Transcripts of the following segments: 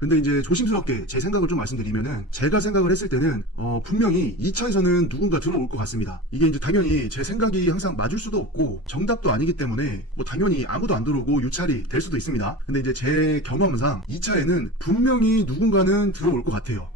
근데 이제 조심스럽게 제 생각을 좀 말씀드리면은, 제가 생각을 했을 때는 분명히 2차에서는 누군가 들어올 것 같습니다. 이게 이제 당연히 제 생각이 항상 맞을 수도 없고 정답도 아니기 때문에 뭐 당연히 아무도 안 들어오고 유찰이 될 수도 있습니다. 근데 이제 제 경험상 2차에는 분명히 누군가는 들어올 것 같아요.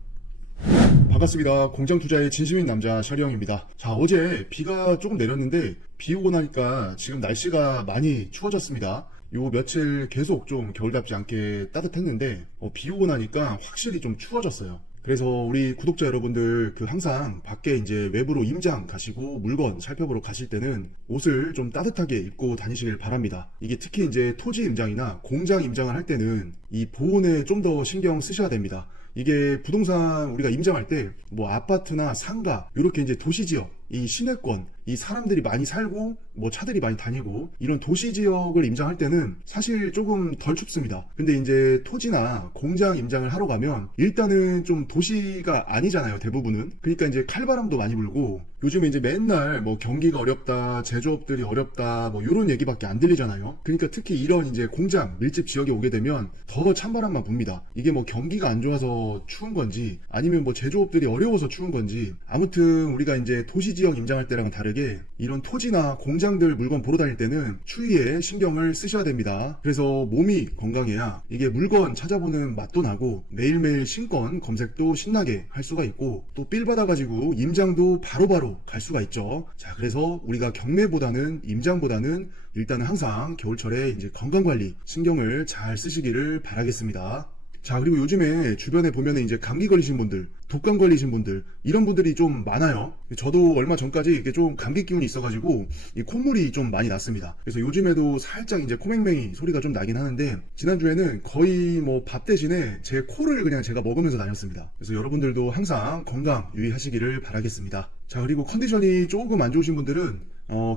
반갑습니다. 공장투자의 진심인 남자 셔리형입니다. 자, 어제 비가 조금 내렸는데 비 오고 나니까 지금 날씨가 많이 추워졌습니다. 요 며칠 계속 좀 겨울답지 않게 따뜻했는데 비 오고 나니까 확실히 좀 추워졌어요. 그래서 우리 구독자 여러분들 항상 밖에 이제 외부로 임장 가시고 물건 살펴보러 가실 때는 옷을 좀 따뜻하게 입고 다니시길 바랍니다. 이게 특히 이제 토지 임장이나 공장 임장을 할 때는 이 보온에 좀 더 신경 쓰셔야 됩니다. 이게 부동산 우리가 임장할 때 뭐 아파트나 상가 이렇게 이제 도시지역, 이 시내권, 이 사람들이 많이 살고 뭐 차들이 많이 다니고 이런 도시지역을 임장할 때는 사실 조금 덜 춥습니다. 근데 이제 토지나 공장 임장을 하러 가면 일단은 좀 도시가 아니잖아요, 대부분은. 그러니까 이제 칼바람도 많이 불고 요즘에 이제 맨날 뭐 경기가 어렵다, 제조업들이 어렵다, 뭐 이런 얘기밖에 안 들리잖아요. 그러니까 특히 이런 이제 공장 밀집 지역에 오게 되면 더 찬바람만 붑니다. 이게 뭐 경기가 안 좋아서 추운 건지 아니면 뭐 제조업들이 어려워서 추운 건지, 아무튼 우리가 이제 도시지역 임장할 때랑은 다르게 이런 토지나 공장들 물건 보러 다닐 때는 추위에 신경을 쓰셔야 됩니다. 그래서 몸이 건강해야 이게 물건 찾아보는 맛도 나고 매일매일 신권 검색도 신나게 할 수가 있고 또 삘 받아가지고 임장도 바로바로 갈 수가 있죠. 자, 그래서 우리가 경매보다는 임장보다는 일단은 항상 겨울철에 이제 건강관리 신경을 잘 쓰시기를 바라겠습니다. 자, 그리고 요즘에 주변에 보면은 이제 감기 걸리신 분들, 독감 걸리신 분들, 이런 분들이 좀 많아요. 저도 얼마 전까지 이게 좀 감기 기운이 있어가지고 이 콧물이 좀 많이 났습니다. 그래서 요즘에도 살짝 이제 코맹맹이 소리가 좀 나긴 하는데, 지난주에는 거의 뭐 밥 대신에 제 코를 그냥 제가 먹으면서 다녔습니다. 그래서 여러분들도 항상 건강 유의하시기를 바라겠습니다. 자, 그리고 컨디션이 조금 안 좋으신 분들은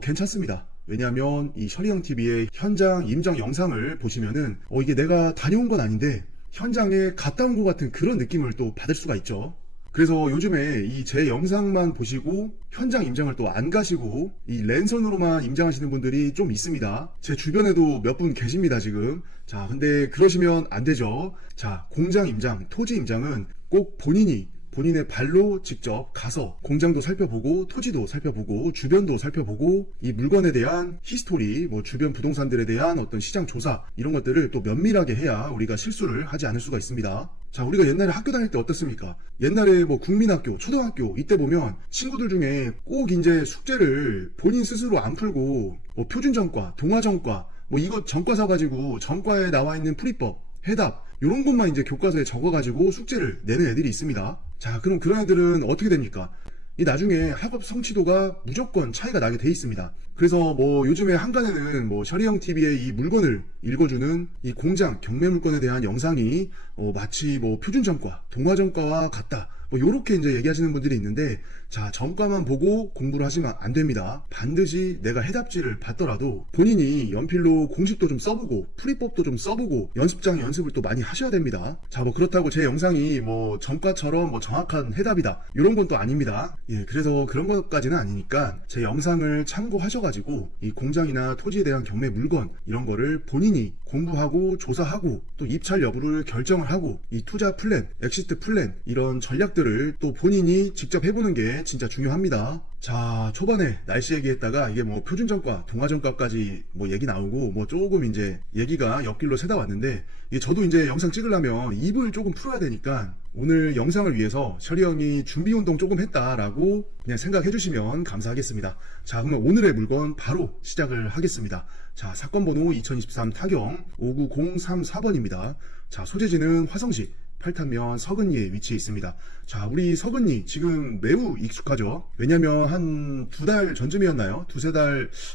괜찮습니다. 왜냐하면 이 셔리형TV의 현장 임장 영상을 보시면은 이게 내가 다녀온 건 아닌데 현장에 갔다 온 것 같은 그런 느낌을 또 받을 수가 있죠. 그래서 요즘에 이 제 영상만 보시고 현장 임장을 또 안 가시고 이 랜선으로만 임장하시는 분들이 좀 있습니다. 제 주변에도 몇 분 계십니다, 지금. 자, 근데 그러시면 안 되죠. 자, 공장 임장, 토지 임장은 꼭 본인의 발로 직접 가서 공장도 살펴보고 토지도 살펴보고 주변도 살펴보고 이 물건에 대한 히스토리, 뭐 주변 부동산들에 대한 어떤 시장 조사, 이런 것들을 또 면밀하게 해야 우리가 실수를 하지 않을 수가 있습니다. 자, 우리가 옛날에 학교 다닐 때 어떻습니까? 옛날에 뭐 국민학교, 초등학교 이때 보면 친구들 중에 꼭 이제 숙제를 본인 스스로 안 풀고 뭐 표준전과, 동화전과 뭐 이거 전과 사가지고 전과에 나와 있는 풀이법, 해답 이런 것만 이제 교과서에 적어가지고 숙제를 내는 애들이 있습니다. 자, 그럼 그런 애들은 어떻게 됩니까? 이 나중에 학업 성취도가 무조건 차이가 나게 돼 있습니다. 그래서 뭐 요즘에 한간에는 뭐 셔리형TV의 이 물건을 읽어주는 이 공장 경매 물건에 대한 영상이 마치 뭐 표준전과, 동화전과와 같다, 뭐 요렇게 이제 얘기하시는 분들이 있는데, 자, 전과만 보고 공부를 하시면 안 됩니다. 반드시 내가 해답지를 받더라도 본인이 연필로 공식도 좀 써보고 풀이법도 좀 써보고 연습장 연습을 또 많이 하셔야 됩니다. 자, 뭐 그렇다고 제 영상이 뭐 전과처럼 뭐 정확한 해답이다 이런 건 또 아닙니다. 예, 그래서 그런 것까지는 아니니까 제 영상을 참고하셔가지고 이 공장이나 토지에 대한 경매 물건 이런 거를 본인이 공부하고 조사하고 또 입찰 여부를 결정을 하고 이 투자 플랜, 엑시트 플랜 이런 전략들을 또 본인이 직접 해보는 게 진짜 중요합니다. 자, 초반에 날씨 얘기했다가 이게 뭐 표준전과, 동화전과까지 뭐 얘기 나오고 뭐 조금 이제 얘기가 옆길로 새다 왔는데, 이게 저도 이제 영상 찍으려면 입을 조금 풀어야 되니까 오늘 영상을 위해서 셔리형이 준비운동 조금 했다라고 그냥 생각해 주시면 감사하겠습니다. 자, 그러면 오늘의 물건 바로 시작을 하겠습니다. 자, 사건번호 2023 타경 59034번입니다. 자, 소재지는 화성시 팔탄면 서근리에 위치해 있습니다. 자, 우리 서근리 지금 매우 익숙하죠. 왜냐면 한 2달 전쯤이었나요?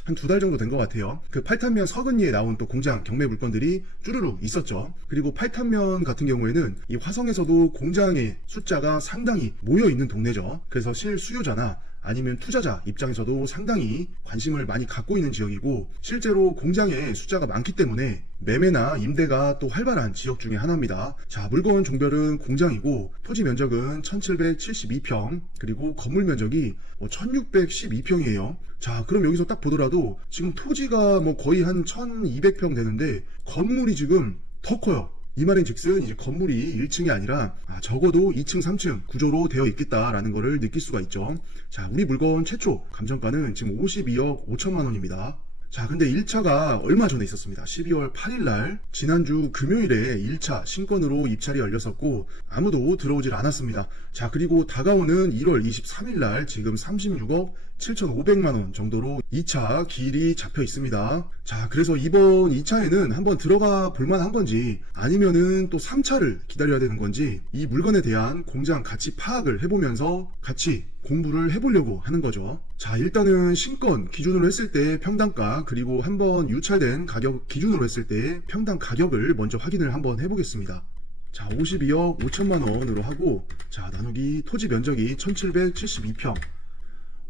한 2달 정도 된 것 같아요. 그 팔탄면 서근리에 나온 또 공장 경매 물건들이 쭈루룩 있었죠. 그리고 팔탄면 같은 경우에는 이 화성에서도 공장의 숫자가 상당히 모여 있는 동네죠. 그래서 실수요자나 아니면 투자자 입장에서도 상당히 관심을 많이 갖고 있는 지역이고, 실제로 공장의 숫자가 많기 때문에 매매나 임대가 또 활발한 지역 중에 하나입니다. 자, 물건 종별은 공장이고 토지 면적은 1772평, 그리고 건물 면적이 1612평이에요. 자, 그럼 여기서 딱 보더라도 지금 토지가 뭐 거의 한 1200평 되는데 건물이 지금 더 커요. 이 말인즉슨 이제 건물이 1층이 아니라 적어도 2층, 3층 구조로 되어 있겠다라는 것을 느낄 수가 있죠. 자, 우리 물건 최초 감정가는 지금 52억 5천만 원입니다. 자, 근데 1차가 얼마 전에 있었습니다. 12월 8일 날 지난주 금요일에 1차 신건으로 입찰이 열렸었고 아무도 들어오질 않았습니다. 자, 그리고 다가오는 1월 23일 날 지금 36억 7,500만 원 정도로 2차 기일이 잡혀 있습니다. 자, 그래서 이번 2차에는 한번 들어가 볼만한 건지 아니면은 또 3차를 기다려야 되는 건지 이 물건에 대한 공장 가치 파악을 해보면서 같이 공부를 해보려고 하는 거죠. 자, 일단은 신건 기준으로 했을 때 평당가, 그리고 한번 유찰된 가격 기준으로 했을 때 평당 가격을 먼저 확인을 한번 해보겠습니다. 자, 52억 5천만 원으로 하고, 자, 나누기 토지 면적이 1772평.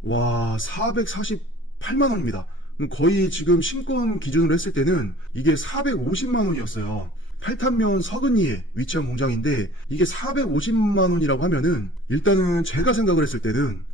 와, 448만 원입니다. 거의 지금 신권 기준으로 했을 때는 이게 450만 원이었어요. 팔탄면 서근리에 위치한 공장인데 이게 450만 원이라고 하면은 일단은 제가 생각을 했을 때는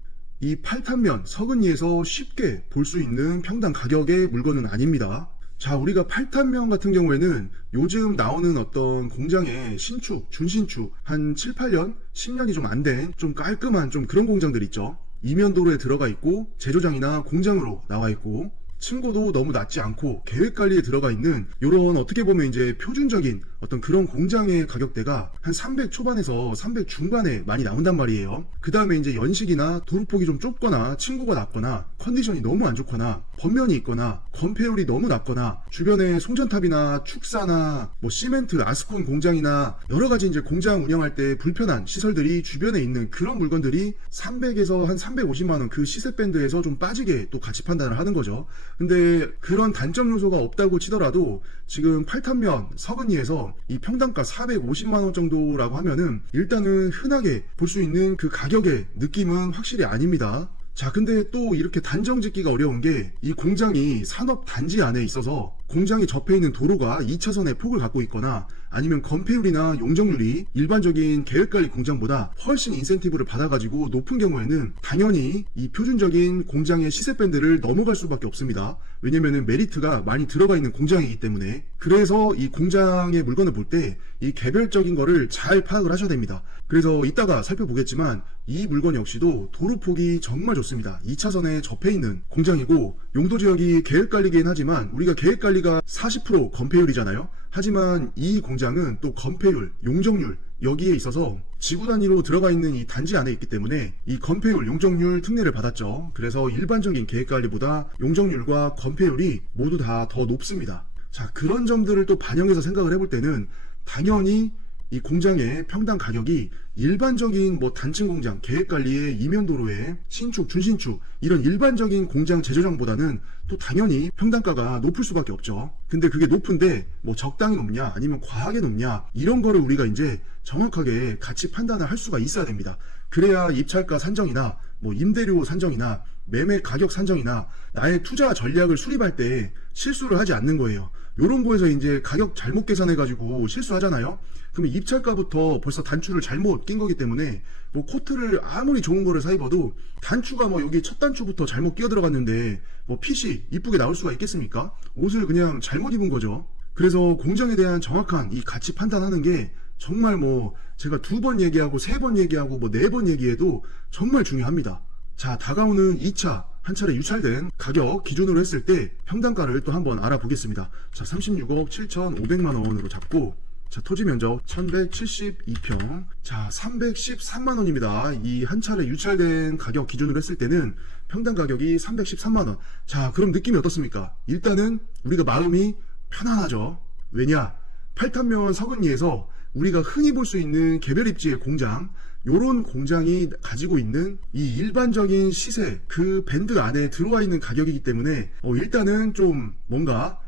이 팔탄면 서근리에서 쉽게 볼 수 있는 평당 가격의 물건은 아닙니다. 자, 우리가 팔탄면 같은 경우에는 요즘 나오는 어떤 공장의 신축, 준신축 한 7, 8년, 10년이 좀 안 된 좀 깔끔한 좀 그런 공장들 있죠. 이면도로에 들어가 있고 제조장이나 공장으로 나와 있고 층고도 너무 낮지 않고 계획관리에 들어가 있는 요런 어떻게 보면 이제 표준적인 어떤 그런 공장의 가격대가 한 300 초반에서 300 중반에 많이 나온단 말이에요. 그 다음에 이제 연식이나 도루폭이 좀 좁거나 층고가 낮거나 컨디션이 너무 안 좋거나 번면이 있거나 건폐율이 너무 낮거나 주변에 송전탑이나 축사나 뭐 시멘트, 아스콘 공장이나 여러 가지 이제 공장 운영할 때 불편한 시설들이 주변에 있는 그런 물건들이 300에서 한 350만 원 그 시세 밴드에서 좀 빠지게 또 가치 판단을 하는 거죠. 근데 그런 단점 요소가 없다고 치더라도 지금 팔탄면 서근리에서 이 평당가 450만 원 정도라고 하면은 일단은 흔하게 볼 수 있는 그 가격의 느낌은 확실히 아닙니다. 자, 근데 또 이렇게 단정 짓기가 어려운 게 이 공장이 산업 단지 안에 있어서 공장이 접해 있는 도로가 2차선의 폭을 갖고 있거나 아니면 건폐율이나 용적률이 일반적인 계획관리 공장보다 훨씬 인센티브를 받아가지고 높은 경우에는 당연히 이 표준적인 공장의 시세 밴드를 넘어갈 수밖에 없습니다. 왜냐면은 메리트가 많이 들어가 있는 공장이기 때문에. 그래서 이 공장의 물건을 볼 때 이 개별적인 거를 잘 파악을 하셔야 됩니다. 그래서 이따가 살펴보겠지만 이 물건 역시도 도로폭이 정말 좋습니다. 2차선에 접해 있는 공장이고 용도지역이 계획관리긴 하지만 우리가 계획관리가 40% 건폐율이잖아요. 하지만 이 공장은 또 건폐율, 용적률 여기에 있어서 지구 단위로 들어가 있는 이 단지 안에 있기 때문에 이 건폐율, 용적률 특례를 받았죠. 그래서 일반적인 계획관리보다 용적률과 건폐율이 모두 다 더 높습니다. 자, 그런 점들을 또 반영해서 생각을 해볼 때는 당연히 이 공장의 평당 가격이 일반적인 뭐 단층 공장, 계획관리의 이면도로의 신축, 준신축 이런 일반적인 공장 제조장보다는 또 당연히 평당가가 높을 수밖에 없죠. 근데 그게 높은데 뭐 적당히 높냐 아니면 과하게 높냐 이런 거를 우리가 이제 정확하게 가치 판단을 할 수가 있어야 됩니다. 그래야 입찰가 산정이나 뭐 임대료 산정이나 매매 가격 산정이나 나의 투자 전략을 수립할 때 실수를 하지 않는 거예요. 요런 거에서 이제 가격 잘못 계산해가지고 실수하잖아요. 그러면 입찰가부터 벌써 단추를 잘못 낀 거기 때문에 뭐 코트를 아무리 좋은 거를 사 입어도 단추가 뭐 여기 첫 단추부터 잘못 끼어 들어갔는데 뭐 핏이 이쁘게 나올 수가 있겠습니까? 옷을 그냥 잘못 입은 거죠. 그래서 공장에 대한 정확한 이 가치 판단하는 게 정말 뭐 제가 2번 얘기하고 3번 얘기하고 뭐 4번 얘기해도 정말 중요합니다. 자, 다가오는 2차 한 차례 유찰된 가격 기준으로 했을 때 평당가를 또 한번 알아보겠습니다. 자, 36억 7,500만 원으로 잡고 자, 토지 면적 1172평. 자, 313만 원입니다. 이 한 차례 유찰된 가격 기준으로 했을 때는 평당 가격이 313만 원. 자, 그럼 느낌이 어떻습니까? 일단은 우리가 마음이 편안하죠. 왜냐? 팔탄면 서근리에서 우리가 흔히 볼 수 있는 개별 입지의 공장, 요런 공장이 가지고 있는 이 일반적인 시세 그 밴드 안에 들어와 있는 가격이기 때문에 일단은 좀 뭔가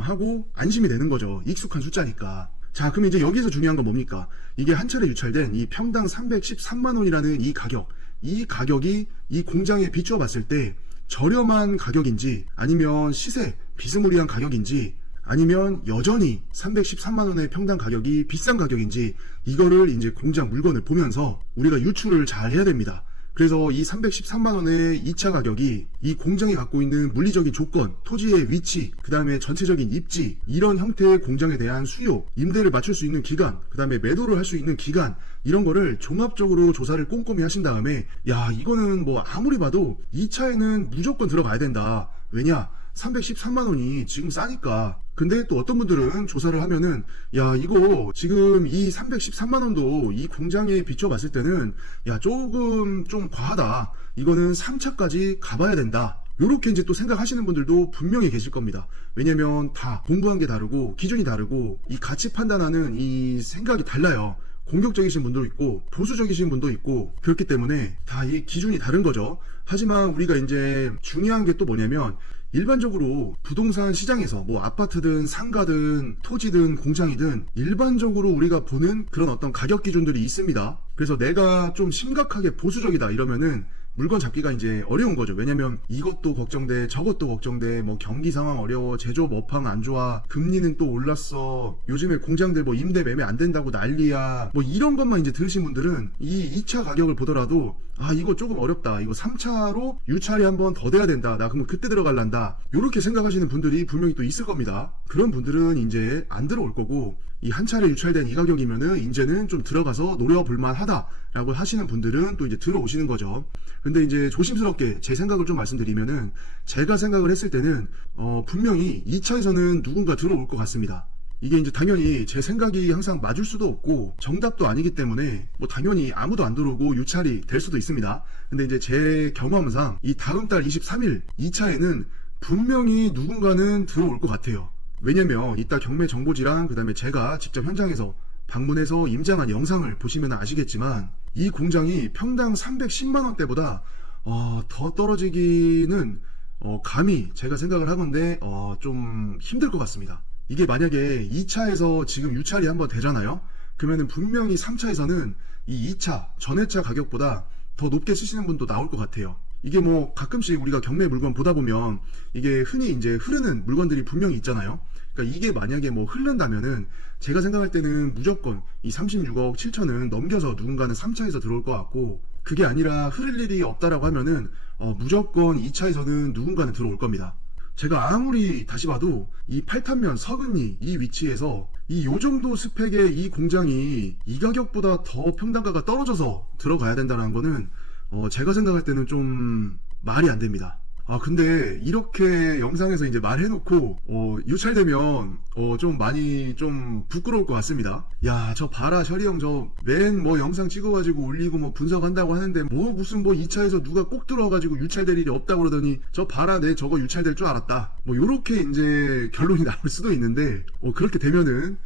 하고 안심이 되는 거죠. 익숙한 숫자니까. 자, 그럼 이제 여기서 중요한 건 뭡니까? 이게 한 차례 유찰된 이 평당 313만 원이라는 이 가격이 이 공장에 비추어 봤을 때 저렴한 가격인지 아니면 시세 비스무리한 가격인지 아니면 여전히 313만 원의 평당 가격이 비싼 가격인지 이거를 이제 공장 물건을 보면서 우리가 유추를 잘 해야 됩니다. 그래서 이 313만원의 2차 가격이 이 공장이 갖고 있는 물리적인 조건, 토지의 위치, 그 다음에 전체적인 입지, 이런 형태의 공장에 대한 수요, 임대를 맞출 수 있는 기간, 그 다음에 매도를 할 수 있는 기간, 이런 거를 종합적으로 조사를 꼼꼼히 하신 다음에 야, 이거는 뭐 아무리 봐도 2차에는 무조건 들어가야 된다. 왜냐? 313만원이 지금 싸니까. 근데 또 어떤 분들은 조사를 하면은 야, 이거 지금 이 313만원도 이 공장에 비춰봤을 때는 야, 조금 좀 과하다. 이거는 3차까지 가봐야 된다. 요렇게 이제 또 생각하시는 분들도 분명히 계실 겁니다. 왜냐면 다 공부한 게 다르고 기준이 다르고 이 가치 판단하는 이 생각이 달라요. 공격적이신 분도 있고 보수적이신 분도 있고 그렇기 때문에 다 이 기준이 다른 거죠. 하지만 우리가 이제 중요한 게 또 뭐냐면 일반적으로 부동산 시장에서 뭐 아파트든 상가든 토지든 공장이든 일반적으로 우리가 보는 그런 어떤 가격 기준들이 있습니다. 그래서 내가 좀 심각하게 보수적이다 이러면은 물건 잡기가 이제 어려운 거죠. 왜냐면 이것도 걱정돼, 저것도 걱정돼, 뭐 경기 상황 어려워, 제조업 업황 안 좋아, 금리는 또 올랐어, 요즘에 공장들 뭐 임대 매매 안 된다고 난리야, 뭐 이런 것만 이제 들으신 분들은 이 2차 가격을 보더라도 아, 이거 조금 어렵다, 이거 3차로 유찰이 한번 더 돼야 된다, 나 그러면 그때 들어갈란다, 요렇게 생각하시는 분들이 분명히 또 있을 겁니다. 그런 분들은 이제 안 들어올 거고, 이 한 차례 유찰된 이 가격이면은 이제는 좀 들어가서 노려볼만 하다라고 하시는 분들은 또 이제 들어오시는 거죠. 근데 이제 조심스럽게 제 생각을 좀 말씀드리면은, 제가 생각을 했을 때는 분명히 2차에서는 누군가 들어올 것 같습니다. 이게 이제 당연히 제 생각이 항상 맞을 수도 없고 정답도 아니기 때문에 뭐 당연히 아무도 안 들어오고 유찰이 될 수도 있습니다. 근데 이제 제 경험상 이 다음 달 23일 2차에는 분명히 누군가는 들어올 것 같아요. 왜냐면 이따 경매 정보지랑 그 다음에 제가 직접 현장에서 방문해서 임장한 영상을 보시면 아시겠지만 이 공장이 평당 310만원대보다 더 떨어지기는 감히 제가 생각을 하건데 좀 힘들 것 같습니다. 이게 만약에 2차에서 지금 유찰이 한번 되잖아요. 그러면은 분명히 3차에서는 이 2차 전회차 가격보다 더 높게 쓰시는 분도 나올 것 같아요. 이게 뭐 가끔씩 우리가 경매 물건 보다 보면 이게 흔히 이제 흐르는 물건들이 분명히 있잖아요. 그러니까 이게 만약에 뭐 흐른다면은 제가 생각할 때는 무조건 이 36억 7천은 넘겨서 누군가는 3차에서 들어올 것 같고, 그게 아니라 흐를 일이 없다라고 하면은 무조건 2차에서는 누군가는 들어올 겁니다. 제가 아무리 다시 봐도 이 팔탄면 서근리 이 위치에서 이 요 정도 스펙의 이 공장이 이 가격보다 더 평당가가 떨어져서 들어가야 된다는 거는 제가 생각할 때는 좀 말이 안 됩니다. 근데 이렇게 영상에서 이제 말해놓고 유찰되면 좀 많이 좀 부끄러울 것 같습니다. 야, 저 봐라, 셔리 형 저 맨 뭐 영상 찍어가지고 올리고 뭐 분석한다고 하는데 뭐 무슨 뭐 2차에서 누가 꼭 들어가지고 유찰될 일이 없다고 그러더니 저 봐라, 내 저거 유찰될 줄 알았다, 뭐 요렇게 이제 결론이 나올 수도 있는데 그렇게 되면은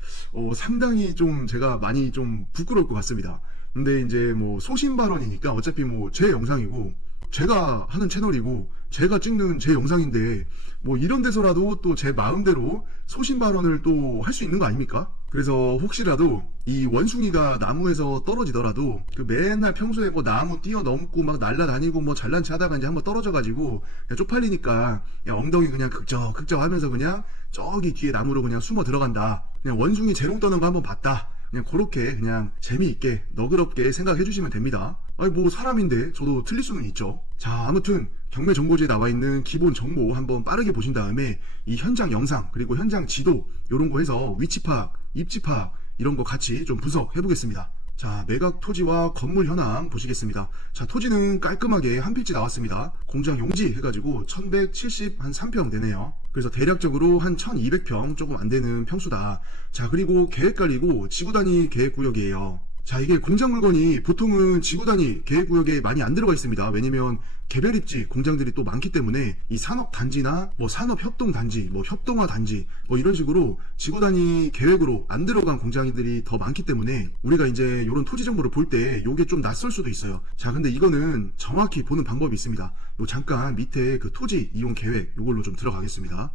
상당히 좀 제가 많이 좀 부끄러울 것 같습니다. 근데 이제 뭐 소신 발언이니까 어차피 뭐 제 영상이고 제가 하는 채널이고 제가 찍는 제 영상인데 뭐 이런 데서라도 또 제 마음대로 소신 발언을 또 할 수 있는 거 아닙니까? 그래서 혹시라도 이 원숭이가 나무에서 떨어지더라도 그 맨날 평소에 뭐 나무 뛰어넘고 막 날라다니고 뭐 잘난 체 하다가 이제 한번 떨어져가지고 쪽팔리니까 그냥 엉덩이 그냥 극적 하면서 그냥 저기 뒤에 나무로 그냥 숨어 들어간다, 그냥 원숭이 재롱 떠는 거 한번 봤다, 그냥 그렇게 그냥 재미있게 너그럽게 생각해 주시면 됩니다. 아니 뭐 사람인데 저도 틀릴 수는 있죠. 자, 아무튼 경매 정보지에 나와 있는 기본 정보 한번 빠르게 보신 다음에 이 현장 영상 그리고 현장 지도 요런 거 해서 위치 파악, 입지 파악 이런 거 같이 좀 분석해 보겠습니다. 자, 매각 토지와 건물 현황 보시겠습니다. 자, 토지는 깔끔하게 한 필지 나왔습니다. 공장 용지 해가지고 1173평 되네요. 그래서 대략적으로 한 1200평 조금 안 되는 평수다. 자, 그리고 계획 관리고 지구 단위 계획 구역이에요. 자, 이게 공장 물건이 보통은 지구 단위 계획 구역에 많이 안 들어가 있습니다. 왜냐면 개별 입지 공장들이 또 많기 때문에 이 산업 단지나 뭐 산업 협동 단지, 뭐 협동화 단지 뭐 이런 식으로 지구 단위 계획으로 안 들어간 공장들이 더 많기 때문에 우리가 이제 이런 토지 정보를 볼 때 요게 좀 낯설 수도 있어요. 자, 근데 이거는 정확히 보는 방법이 있습니다. 요 잠깐 밑에 그 토지 이용 계획 요걸로 좀 들어가겠습니다.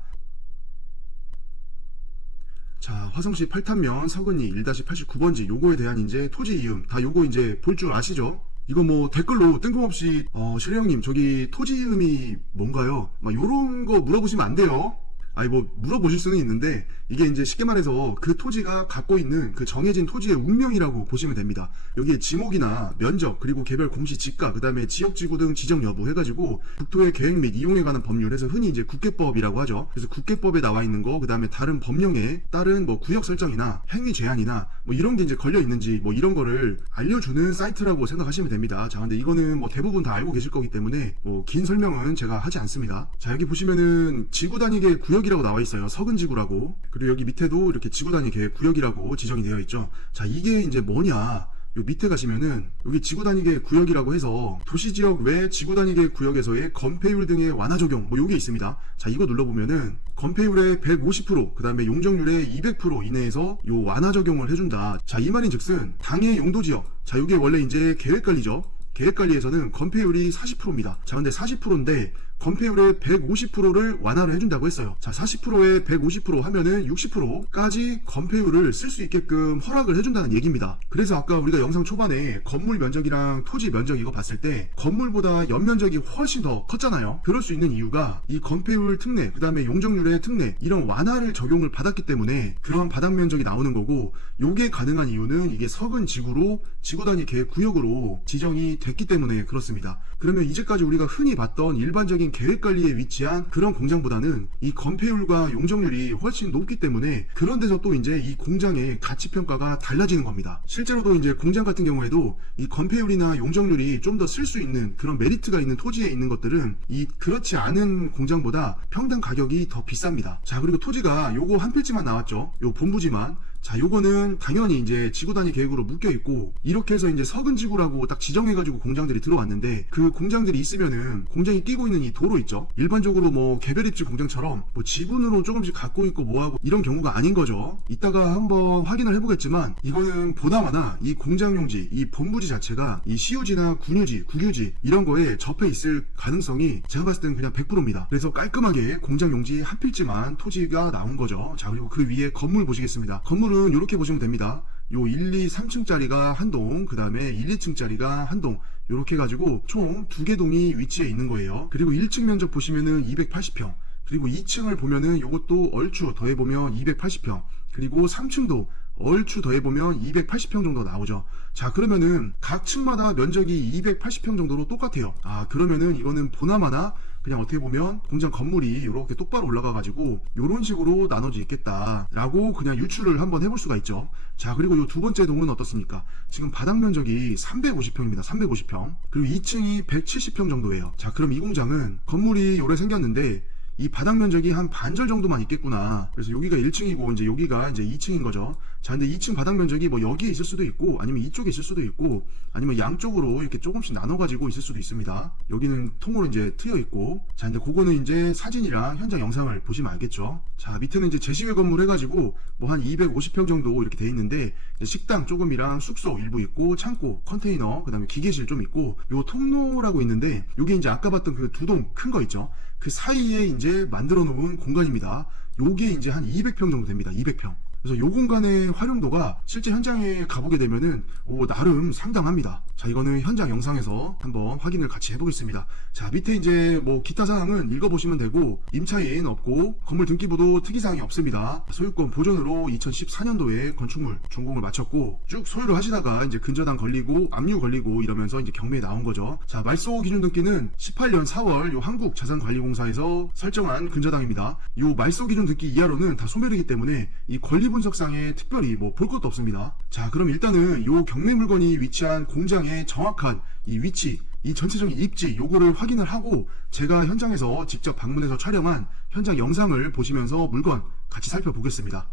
자, 화성시 팔탄면 서근리 1-89번지 요거에 대한 이제 토지 이음 다 요거 이제 볼 줄 아시죠? 이거 뭐 댓글로 뜬금없이 셔리 형님 저기 토지 이음이 뭔가요? 막 요런 거 물어보시면 안 돼요. 아니 뭐 물어보실 수는 있는데 이게 이제 쉽게 말해서 그 토지가 갖고 있는 그 정해진 토지의 운명이라고 보시면 됩니다. 여기에 지목이나 면적, 그리고 개별 공시 지가, 그 다음에 지역지구 등 지정 여부 해가지고 국토의 계획 및 이용에 관한 법률에서 흔히 이제 국계법이라고 하죠. 그래서 국계법에 나와 있는 거, 그 다음에 다른 법령에 따른 뭐 구역 설정이나 행위 제한이나 뭐 이런 게 이제 걸려 있는지 뭐 이런 거를 알려주는 사이트라고 생각하시면 됩니다. 자, 근데 이거는 뭐 대부분 다 알고 계실 거기 때문에 뭐 긴 설명은 제가 하지 않습니다. 자, 여기 보시면은 지구 단위계 구역이라고 나와 있어요. 서근지구라고. 그리고 여기 밑에도 이렇게 지구 단위계 구역이라고 지정이 되어 있죠. 자, 이게 이제 뭐냐? 요 밑에 가시면은 여기 지구단위계 구역이라고 해서 도시지역 외 지구단위계 구역에서의 건폐율 등의 완화 적용 뭐 요게 있습니다. 자, 이거 눌러보면은 건폐율의 150%, 그 다음에 용적률의 200% 이내에서 요 완화 적용을 해준다. 자, 이 말인 즉슨 당해 용도지역, 자, 요게 원래 이제 계획관리죠. 계획관리에서는 건폐율이 40%입니다. 자, 근데 40%인데 건폐율의 150%를 완화를 해준다고 했어요. 자, 40%에 150% 하면은 60%까지 건폐율을 쓸 수 있게끔 허락을 해준다는 얘기입니다. 그래서 아까 우리가 영상 초반에 건물 면적이랑 토지 면적 이거 봤을 때 건물보다 연면적이 훨씬 더 컸잖아요. 그럴 수 있는 이유가 이 건폐율 특례, 그 다음에 용적률의 특례, 이런 완화를 적용을 받았기 때문에 그런 바닥 면적이 나오는 거고, 요게 가능한 이유는 이게 서근 지구로 지구단위 계획 구역으로 지정이 됐기 때문에 그렇습니다. 그러면 이제까지 우리가 흔히 봤던 일반적인 계획관리에 위치한 그런 공장보다는 이 건폐율과 용적률이 훨씬 높기 때문에 그런 데서 또 이제 이 공장의 가치평가가 달라지는 겁니다. 실제로도 이제 공장 같은 경우에도 이 건폐율이나 용적률이 좀 더 쓸 수 있는 그런 메리트가 있는 토지에 있는 것들은 이 그렇지 않은 공장보다 평당 가격이 더 비쌉니다. 자, 그리고 토지가 요거 한 필지만 나왔죠. 요 본부지만. 자, 요거는 당연히 이제 지구단위 계획으로 묶여 있고, 이렇게 해서 이제 서근지구라고 딱 지정해가지고 공장들이 들어왔는데, 그 공장들이 있으면은 공장이 끼고 있는 이 도로 있죠. 일반적으로 뭐 개별 입지 공장처럼 뭐 지분으로 조금씩 갖고 있고 뭐하고 이런 경우가 아닌 거죠. 이따가 한번 확인을 해보겠지만, 이거는 보나마나 이 공장 용지, 이 본부지 자체가 이 시유지나 군유지, 국유지 이런 거에 접해 있을 가능성이 제가 봤을 때는 그냥 100%입니다. 그래서 깔끔하게 공장 용지 한 필지만 토지가 나온 거죠. 자, 그리고 그 위에 건물 보시겠습니다. 건물은 이렇게 보시면 됩니다. 요 1, 2, 3층짜리가 한 동, 그 다음에 1, 2층짜리가 한 동, 요렇게 해가지고 총 2개 동이 위치해 있는 거예요. 그리고 1층 면적 보시면은 280평, 그리고 2층을 보면은 요것도 얼추 더해보면 280평, 그리고 3층도 얼추 더해보면 280평 정도 나오죠. 자, 그러면은 각 층마다 면적이 280평 정도로 똑같아요. 아, 그러면은 이거는 보나마나 그냥 어떻게 보면 공장 건물이 이렇게 똑바로 올라가가지고 이런 식으로 나눠져 있겠다 라고 그냥 유추를 한번 해볼 수가 있죠. 자, 그리고 이 두 번째 동은 어떻습니까? 지금 바닥 면적이 350평입니다. 350평. 그리고 2층이 170평 정도예요. 자, 그럼 이 공장은 건물이 요래 생겼는데 이 바닥 면적이 한 반절 정도만 있겠구나. 그래서 여기가 1층이고 이제 여기가 이제 2층인 거죠. 자, 근데 2층 바닥 면적이 뭐 여기에 있을 수도 있고 아니면 이쪽에 있을 수도 있고 아니면 양쪽으로 이렇게 조금씩 나눠 가지고 있을 수도 있습니다. 여기는 통으로 이제 트여 있고. 자, 근데 그거는 이제 사진이랑 현장 영상을 보시면 알겠죠. 자, 밑에는 이제 제시외 건물 해가지고 뭐 한 250평 정도 이렇게 돼 있는데 식당 조금이랑 숙소 일부 있고 창고, 컨테이너, 그 다음에 기계실 좀 있고 요 통로라고 있는데 요게 이제 아까 봤던 그 두 동 큰 거 있죠. 그 사이에 이제 만들어 놓은 공간입니다. 요게 이제 한 200평 정도 됩니다. 200평. 그래서 요 공간의 활용도가 실제 현장에 가보게 되면은 나름 상당합니다. 자, 이거는 현장 영상에서 한번 확인을 같이 해보겠습니다. 자, 밑에 이제 뭐 기타 사항은 읽어보시면 되고 임차인 없고 건물 등기부도 특이사항이 없습니다. 소유권 보존으로 2014년도에 건축물 준공을 마쳤고 쭉 소유를 하시다가 이제 근저당 걸리고 압류 걸리고 이러면서 이제 경매에 나온 거죠. 자, 말소 기준 등기는 18년 4월 요 한국자산관리공사에서 설정한 근저당입니다. 요 말소 기준 등기 이하로는 다 소멸이기 때문에 이 권리 분석상에 특별히 뭐 볼 것도 없습니다. 자, 그럼 일단은 요 경매 물건이 위치한 공장의 정확한 이 위치, 이 전체적인 입지 요거를 확인을 하고 제가 현장에서 직접 방문해서 촬영한 현장 영상을 보시면서 물건 같이 살펴보겠습니다.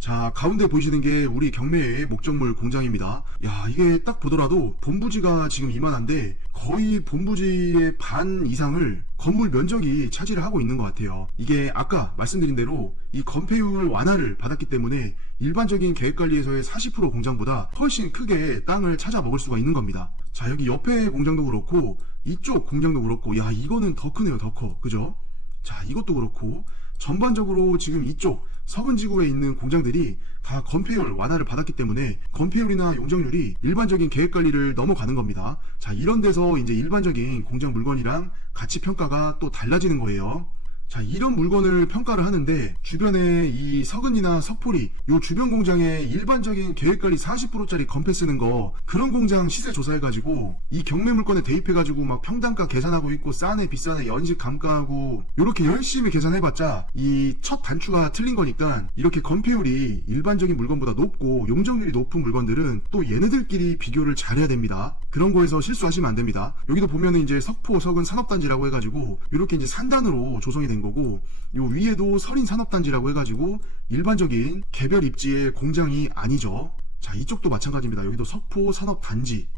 자, 가운데 보이시는 게 우리 경매의 목적물 공장입니다. 야, 이게 딱 보더라도 본부지가 지금 이만한데 거의 본부지의 반 이상을 건물 면적이 차지를 하고 있는 것 같아요. 이게 아까 말씀드린 대로 이 건폐율 완화를 받았기 때문에 일반적인 계획관리에서의 40% 공장보다 훨씬 크게 땅을 찾아 먹을 수가 있는 겁니다. 자, 여기 옆에 공장도 그렇고 이쪽 공장도 그렇고, 야, 이거는 더 크네요. 더 커. 그죠? 자, 이것도 그렇고 전반적으로 지금 이쪽 서근지구에 있는 공장들이 다 건폐율 완화를 받았기 때문에 건폐율이나 용적률이 일반적인 계획관리를 넘어가는 겁니다. 자, 이런 데서 이제 일반적인 공장 물건이랑 가치 평가가 또 달라지는 거예요. 자, 이런 물건을 평가를 하는데 주변에 이 석은이나 석포리 요 주변 공장에 일반적인 계획관리 40%짜리 건폐 쓰는 거 그런 공장 시세 조사해가지고 이 경매 물건에 대입해가지고 막 평당가 계산하고 있고 싸네 비싸네 연식 감가하고 요렇게 열심히 계산해봤자 이 첫 단추가 틀린 거니까 이렇게 건폐율이 일반적인 물건보다 높고 용적률이 높은 물건들은 또 얘네들끼리 비교를 잘해야 됩니다. 그런 거에서 실수하시면 안 됩니다. 여기도 보면은 이제 석포 석은 산업단지라고 해가지고 이렇게 이제 산단으로 조성이 된 거고 요 위에도 설인 산업단지라고 해가지고 일반적인 개별 입지의 공장이 아니죠. 자, 이쪽도 마찬가지입니다. 여기도 석포 산업단지.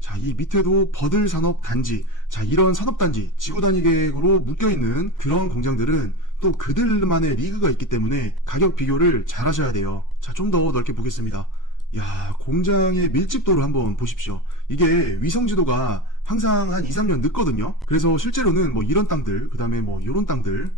자, 이 밑에도 버들 산업단지. 자, 이런 산업단지 지구단위 계획으로 묶여있는 그런 공장들은 또 그들만의 리그가 있기 때문에 가격 비교를 잘 하셔야 돼요. 자, 좀 더 넓게 보겠습니다. 야, 공장의 밀집도를 한번 보십시오. 이게 위성지도가 항상 한 2, 3년 늦거든요. 그래서 실제로는 뭐 이런 땅들, 그 다음에 뭐 이런 땅들,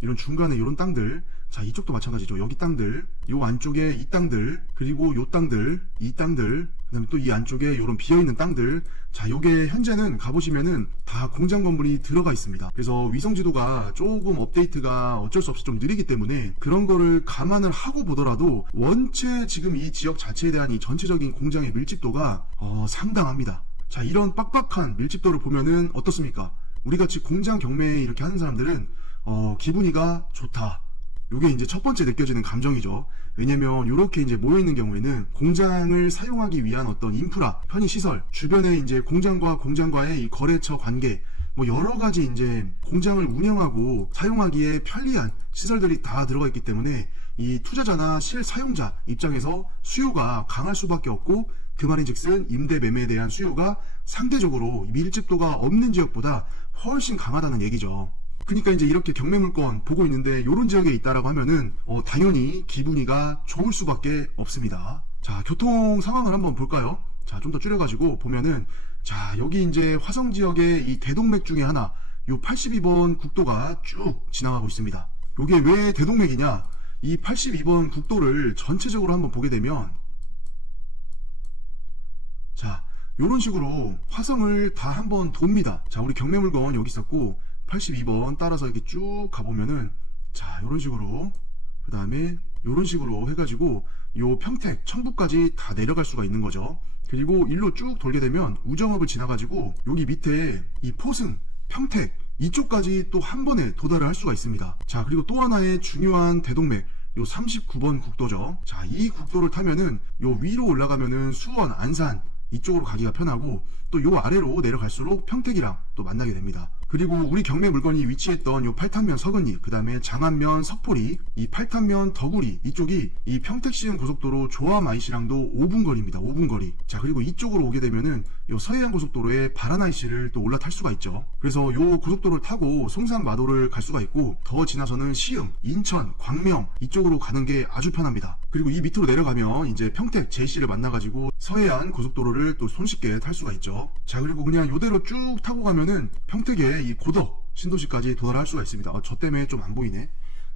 이런 중간에 이런 땅들, 자, 이쪽도 마찬가지죠. 여기 땅들, 요 안쪽에 이 땅들, 그리고 요 땅들, 이 땅들, 그 다음에 또 이 안쪽에 요런 비어있는 땅들, 자, 요게 현재는 가보시면은 다 공장 건물이 들어가 있습니다. 그래서 위성지도가 조금 업데이트가 어쩔 수 없이 좀 느리기 때문에 그런 거를 감안을 하고 보더라도 원체 지금 이 지역 자체에 대한 이 전체적인 공장의 밀집도가 상당합니다. 자, 이런 빡빡한 밀집도를 보면은 어떻습니까? 우리같이 공장 경매 이렇게 하는 사람들은 기분이가 좋다. 요게 이제 첫 번째 느껴지는 감정이죠. 왜냐면 이렇게 이제 모여있는 경우에는 공장을 사용하기 위한 어떤 인프라, 편의시설, 주변에 이제 공장과 공장과의 이 거래처 관계, 뭐 여러 가지 이제 공장을 운영하고 사용하기에 편리한 시설들이 다 들어가 있기 때문에 이 투자자나 실사용자 입장에서 수요가 강할 수밖에 없고 그 말인즉슨 임대 매매에 대한 수요가 상대적으로 밀집도가 없는 지역보다 훨씬 강하다는 얘기죠. 그러니까 이제 이렇게 경매 물건 보고 있는데 요런 지역에 있다라고 하면은 당연히 기분이가 좋을 수밖에 없습니다. 자, 교통 상황을 한번 볼까요? 자, 좀 더 줄여가지고 보면은 자, 여기 이제 화성 지역의 이 대동맥 중에 하나 요 82번 국도가 쭉 지나가고 있습니다. 요게 왜 대동맥이냐? 이 82번 국도를 전체적으로 한번 보게 되면 자, 요런 식으로 화성을 다 한번 돕니다. 자, 우리 경매 물건 여기 있었고 82번 따라서 이렇게 쭉 가보면은 자, 요런 식으로 그 다음에 요런 식으로 해가지고 요 평택 청부까지 다 내려갈 수가 있는 거죠. 그리고 일로 쭉 돌게 되면 우정읍을 지나가지고 여기 밑에 이 포승 평택 이쪽까지 또 한 번에 도달을 할 수가 있습니다. 자, 그리고 또 하나의 중요한 대동맥 요 39번 국도죠. 자, 이 국도를 타면은 요 위로 올라가면은 수원 안산 이쪽으로 가기가 편하고 또 요 아래로 내려갈수록 평택이랑 또 만나게 됩니다. 그리고 우리 경매 물건이 위치했던 요 팔탄면 서근리, 그 다음에 장안면 석포리, 이 팔탄면 덕우리 이쪽이 이 평택시흥 고속도로 조암 IC랑도 5분 거리입니다. 5분 거리. 자, 그리고 이쪽으로 오게 되면은 요 서해안 고속도로에 바란 IC를 또 올라탈 수가 있죠. 그래서 요 고속도로를 타고 송산마도를 갈 수가 있고 더 지나서는 시흥, 인천, 광명 이쪽으로 가는 게 아주 편합니다. 그리고 이 밑으로 내려가면 이제 평택 JC를 만나가지고 서해안 고속도로를 또 손쉽게 탈 수가 있죠. 자, 그리고 그냥 요대로 쭉 타고 가면은 평택에 이 고덕 신도시까지 도달할 수가 있습니다. 저 때문에 좀 안 보이네.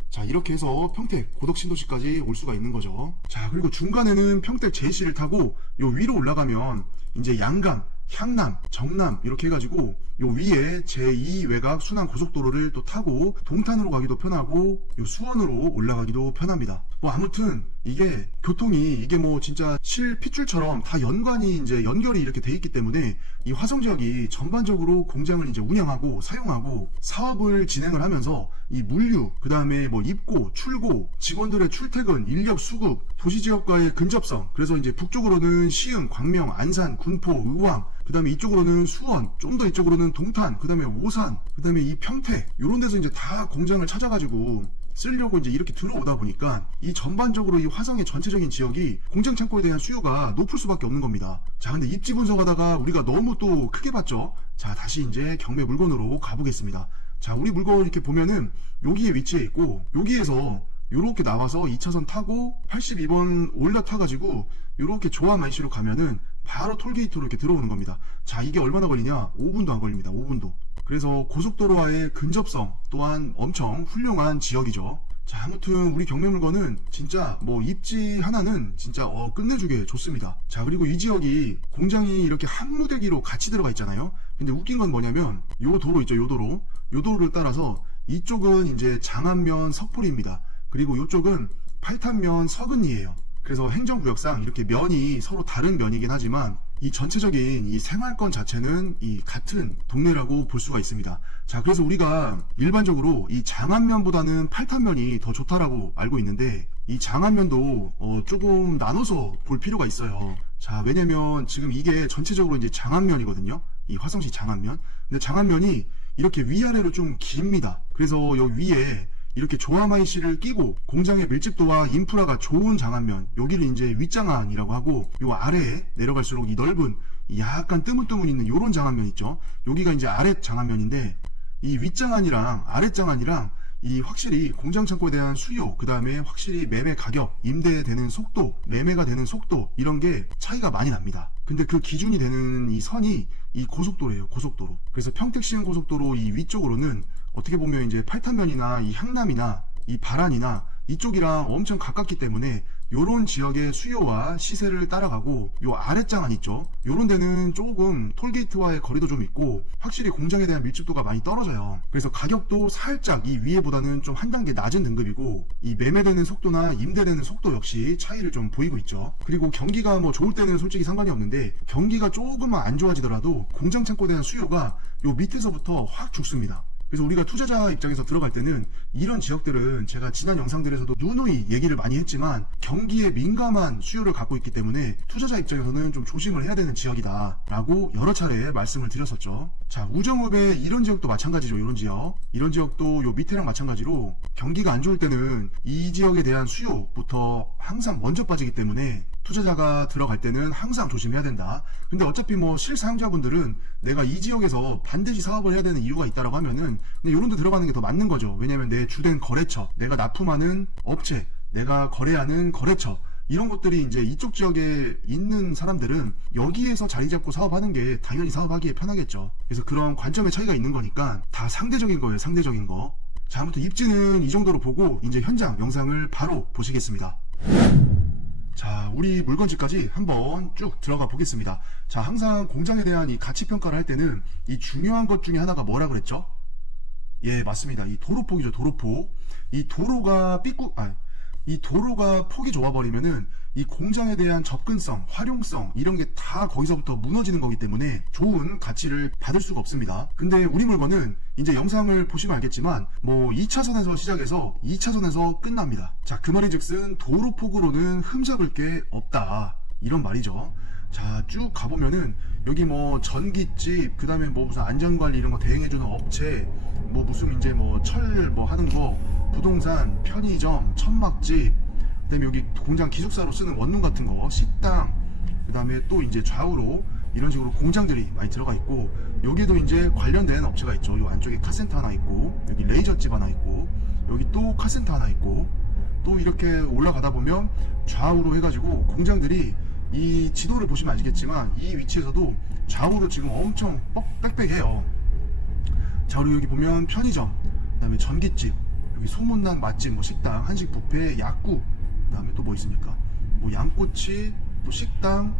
자, 이렇게 해서 평택 고덕 신도시까지 올 수가 있는 거죠. 자, 그리고 중간에는 평택 JC를 타고 요 위로 올라가면 이제 양강, 향남, 정남 이렇게 해가지고 요 위에 제2 외곽 순환 고속도로를 또 타고 동탄으로 가기도 편하고 요 수원으로 올라가기도 편합니다. 뭐 아무튼 이게 교통이 이게 뭐 진짜 실 핏줄처럼 다 연관이 이제 연결이 이렇게 돼 있기 때문에 이 화성 지역이 전반적으로 공장을 이제 운영하고 사용하고 사업을 진행을 하면서 이 물류, 그 다음에 뭐 입고, 출고, 직원들의 출퇴근, 인력 수급, 도시 지역과의 근접성, 그래서 이제 북쪽으로는 시흥, 광명, 안산, 군포, 의왕, 그 다음에 이쪽으로는 수원, 좀 더 이쪽으로는 동탄, 그 다음에 오산, 그 다음에 이 평택, 이런 데서 이제 다 공장을 찾아가지고 쓰려고 이제 이렇게 들어오다 보니까 이 전반적으로 이 화성의 전체적인 지역이 공장 창고에 대한 수요가 높을 수밖에 없는 겁니다. 자, 근데 입지 분석하다가 우리가 너무 또 크게 봤죠. 자, 다시 이제 경매 물건으로 가보겠습니다. 자, 우리 물건 이렇게 보면은 여기에 위치해 있고 여기에서 요렇게 나와서 2차선 타고 82번 올라타가지고 요렇게 조암 IC로 가면은 바로 톨게이트로 이렇게 들어오는 겁니다. 자, 이게 얼마나 걸리냐? 5분도 안 걸립니다. 5분도. 그래서 고속도로와의 근접성 또한 엄청 훌륭한 지역이죠. 자, 아무튼 우리 경매 물건은 진짜 뭐 입지 하나는 진짜 끝내주게 좋습니다. 자, 그리고 이 지역이 공장이 이렇게 한 무대기로 같이 들어가 있잖아요. 근데 웃긴 건 뭐냐면 요 도로 있죠. 요 도로를 따라서 이쪽은 이제 장안면 석포리입니다. 그리고 이쪽은 팔탄면 서근리예요. 그래서 행정구역상 이렇게 면이 서로 다른 면이긴 하지만 이 전체적인 이 생활권 자체는 이 같은 동네라고 볼 수가 있습니다. 자, 그래서 우리가 일반적으로 이 장안면보다는 팔탄면이 더 좋다라고 알고 있는데, 이 장안면도 조금 나눠서 볼 필요가 있어요. 자, 왜냐면 지금 이게 전체적으로 이제 장안면이거든요. 이 화성시 장안면. 근데 장안면이 이렇게 위아래로 좀 깁니다. 그래서 여기 위에 이렇게 조화마이씨를 끼고 공장의 밀집도와 인프라가 좋은 장안면, 여기를 이제 윗장안이라고 하고, 요 아래에 내려갈수록 이 넓은 약간 뜨문뜨문 있는 요런 장안면 있죠. 여기가 이제 아랫 장안면인데, 이 윗장안이랑 아랫장안이랑 이 확실히 공장 창고에 대한 수요, 그 다음에 확실히 매매 가격, 임대되는 속도, 매매가 되는 속도, 이런 게 차이가 많이 납니다. 근데 그 기준이 되는 이 선이 이 고속도로예요. 고속도로. 그래서 평택시흥 고속도로 이 위쪽으로는 어떻게 보면 이제 팔탄면이나 이 향남이나 이 발안이나 이쪽이랑 엄청 가깝기 때문에 요런 지역의 수요와 시세를 따라가고, 요 아랫장안 있죠, 요런 데는 조금 톨게이트와의 거리도 좀 있고 확실히 공장에 대한 밀집도가 많이 떨어져요. 그래서 가격도 살짝 이 위에보다는 좀 한 단계 낮은 등급이고, 이 매매되는 속도나 임대되는 속도 역시 차이를 좀 보이고 있죠. 그리고 경기가 뭐 좋을 때는 솔직히 상관이 없는데, 경기가 조금만 안 좋아지더라도 공장 창고에 대한 수요가 요 밑에서부터 확 죽습니다. 그래서 우리가 투자자 입장에서 들어갈 때는 이런 지역들은 제가 지난 영상들에서도 누누이 얘기를 많이 했지만 경기에 민감한 수요를 갖고 있기 때문에 투자자 입장에서는 좀 조심을 해야 되는 지역이다 라고 여러 차례 말씀을 드렸었죠. 자, 우정읍의 이런 지역도 마찬가지죠. 이런 지역도 요 밑에랑 마찬가지로 경기가 안 좋을 때는 이 지역에 대한 수요부터 항상 먼저 빠지기 때문에 투자자가 들어갈 때는 항상 조심해야 된다. 근데 어차피 뭐 실사용자분들은 내가 이 지역에서 반드시 사업을 해야 되는 이유가 있다라고 하면은 근데 요런 데 들어가는 게 더 맞는 거죠. 왜냐면 내 주된 거래처, 내가 납품하는 업체, 내가 거래하는 거래처, 이런 것들이 이제 이쪽 지역에 있는 사람들은 여기에서 자리 잡고 사업하는 게 당연히 사업하기에 편하겠죠. 그래서 그런 관점의 차이가 있는 거니까 다 상대적인 거예요. 상대적인 거. 자, 아무튼 입지는 이 정도로 보고 이제 현장 영상을 바로 보시겠습니다. 자, 우리 물건지까지 한번 쭉 들어가 보겠습니다. 자, 항상 공장에 대한 이 가치 평가를 할 때는 이 중요한 것 중에 하나가 뭐라 그랬죠? 예, 맞습니다. 이 도로폭이죠. 도로폭. 이 도로가 폭이 좁아버리면은 이 공장에 대한 접근성, 활용성, 이런 게 다 거기서부터 무너지는 거기 때문에 좋은 가치를 받을 수가 없습니다. 근데 우리 물건은 이제 영상을 보시면 알겠지만 뭐 2차선에서 시작해서 2차선에서 끝납니다. 자, 그 말이 즉슨 도로폭으로는 흠잡을 게 없다, 이런 말이죠. 자, 쭉 가보면은 여기 뭐 전기집, 그 다음에 뭐 무슨 안전관리 이런 거 대행해주는 업체, 뭐 무슨 이제 뭐 철 뭐 하는 거, 부동산, 편의점, 천막집, 그 다음에 여기 공장 기숙사로 쓰는 원룸 같은 거, 식당, 그 다음에 또 이제 좌우로 이런 식으로 공장들이 많이 들어가 있고, 여기도 이제 관련된 업체가 있죠. 요 안쪽에 카센터 하나 있고, 여기 레이저집 하나 있고, 여기 또 카센터 하나 있고, 또 이렇게 올라가다 보면 좌우로 해가지고 공장들이, 이 지도를 보시면 아시겠지만 이 위치에서도 좌우로 지금 엄청 빽빽해요. 자, 그리고 여기 보면 편의점, 그 다음에 전기집, 여기 소문난 맛집, 뭐 식당, 한식 뷔페, 약국, 그 다음에 또 뭐 있습니까? 뭐 양꼬치, 또 식당,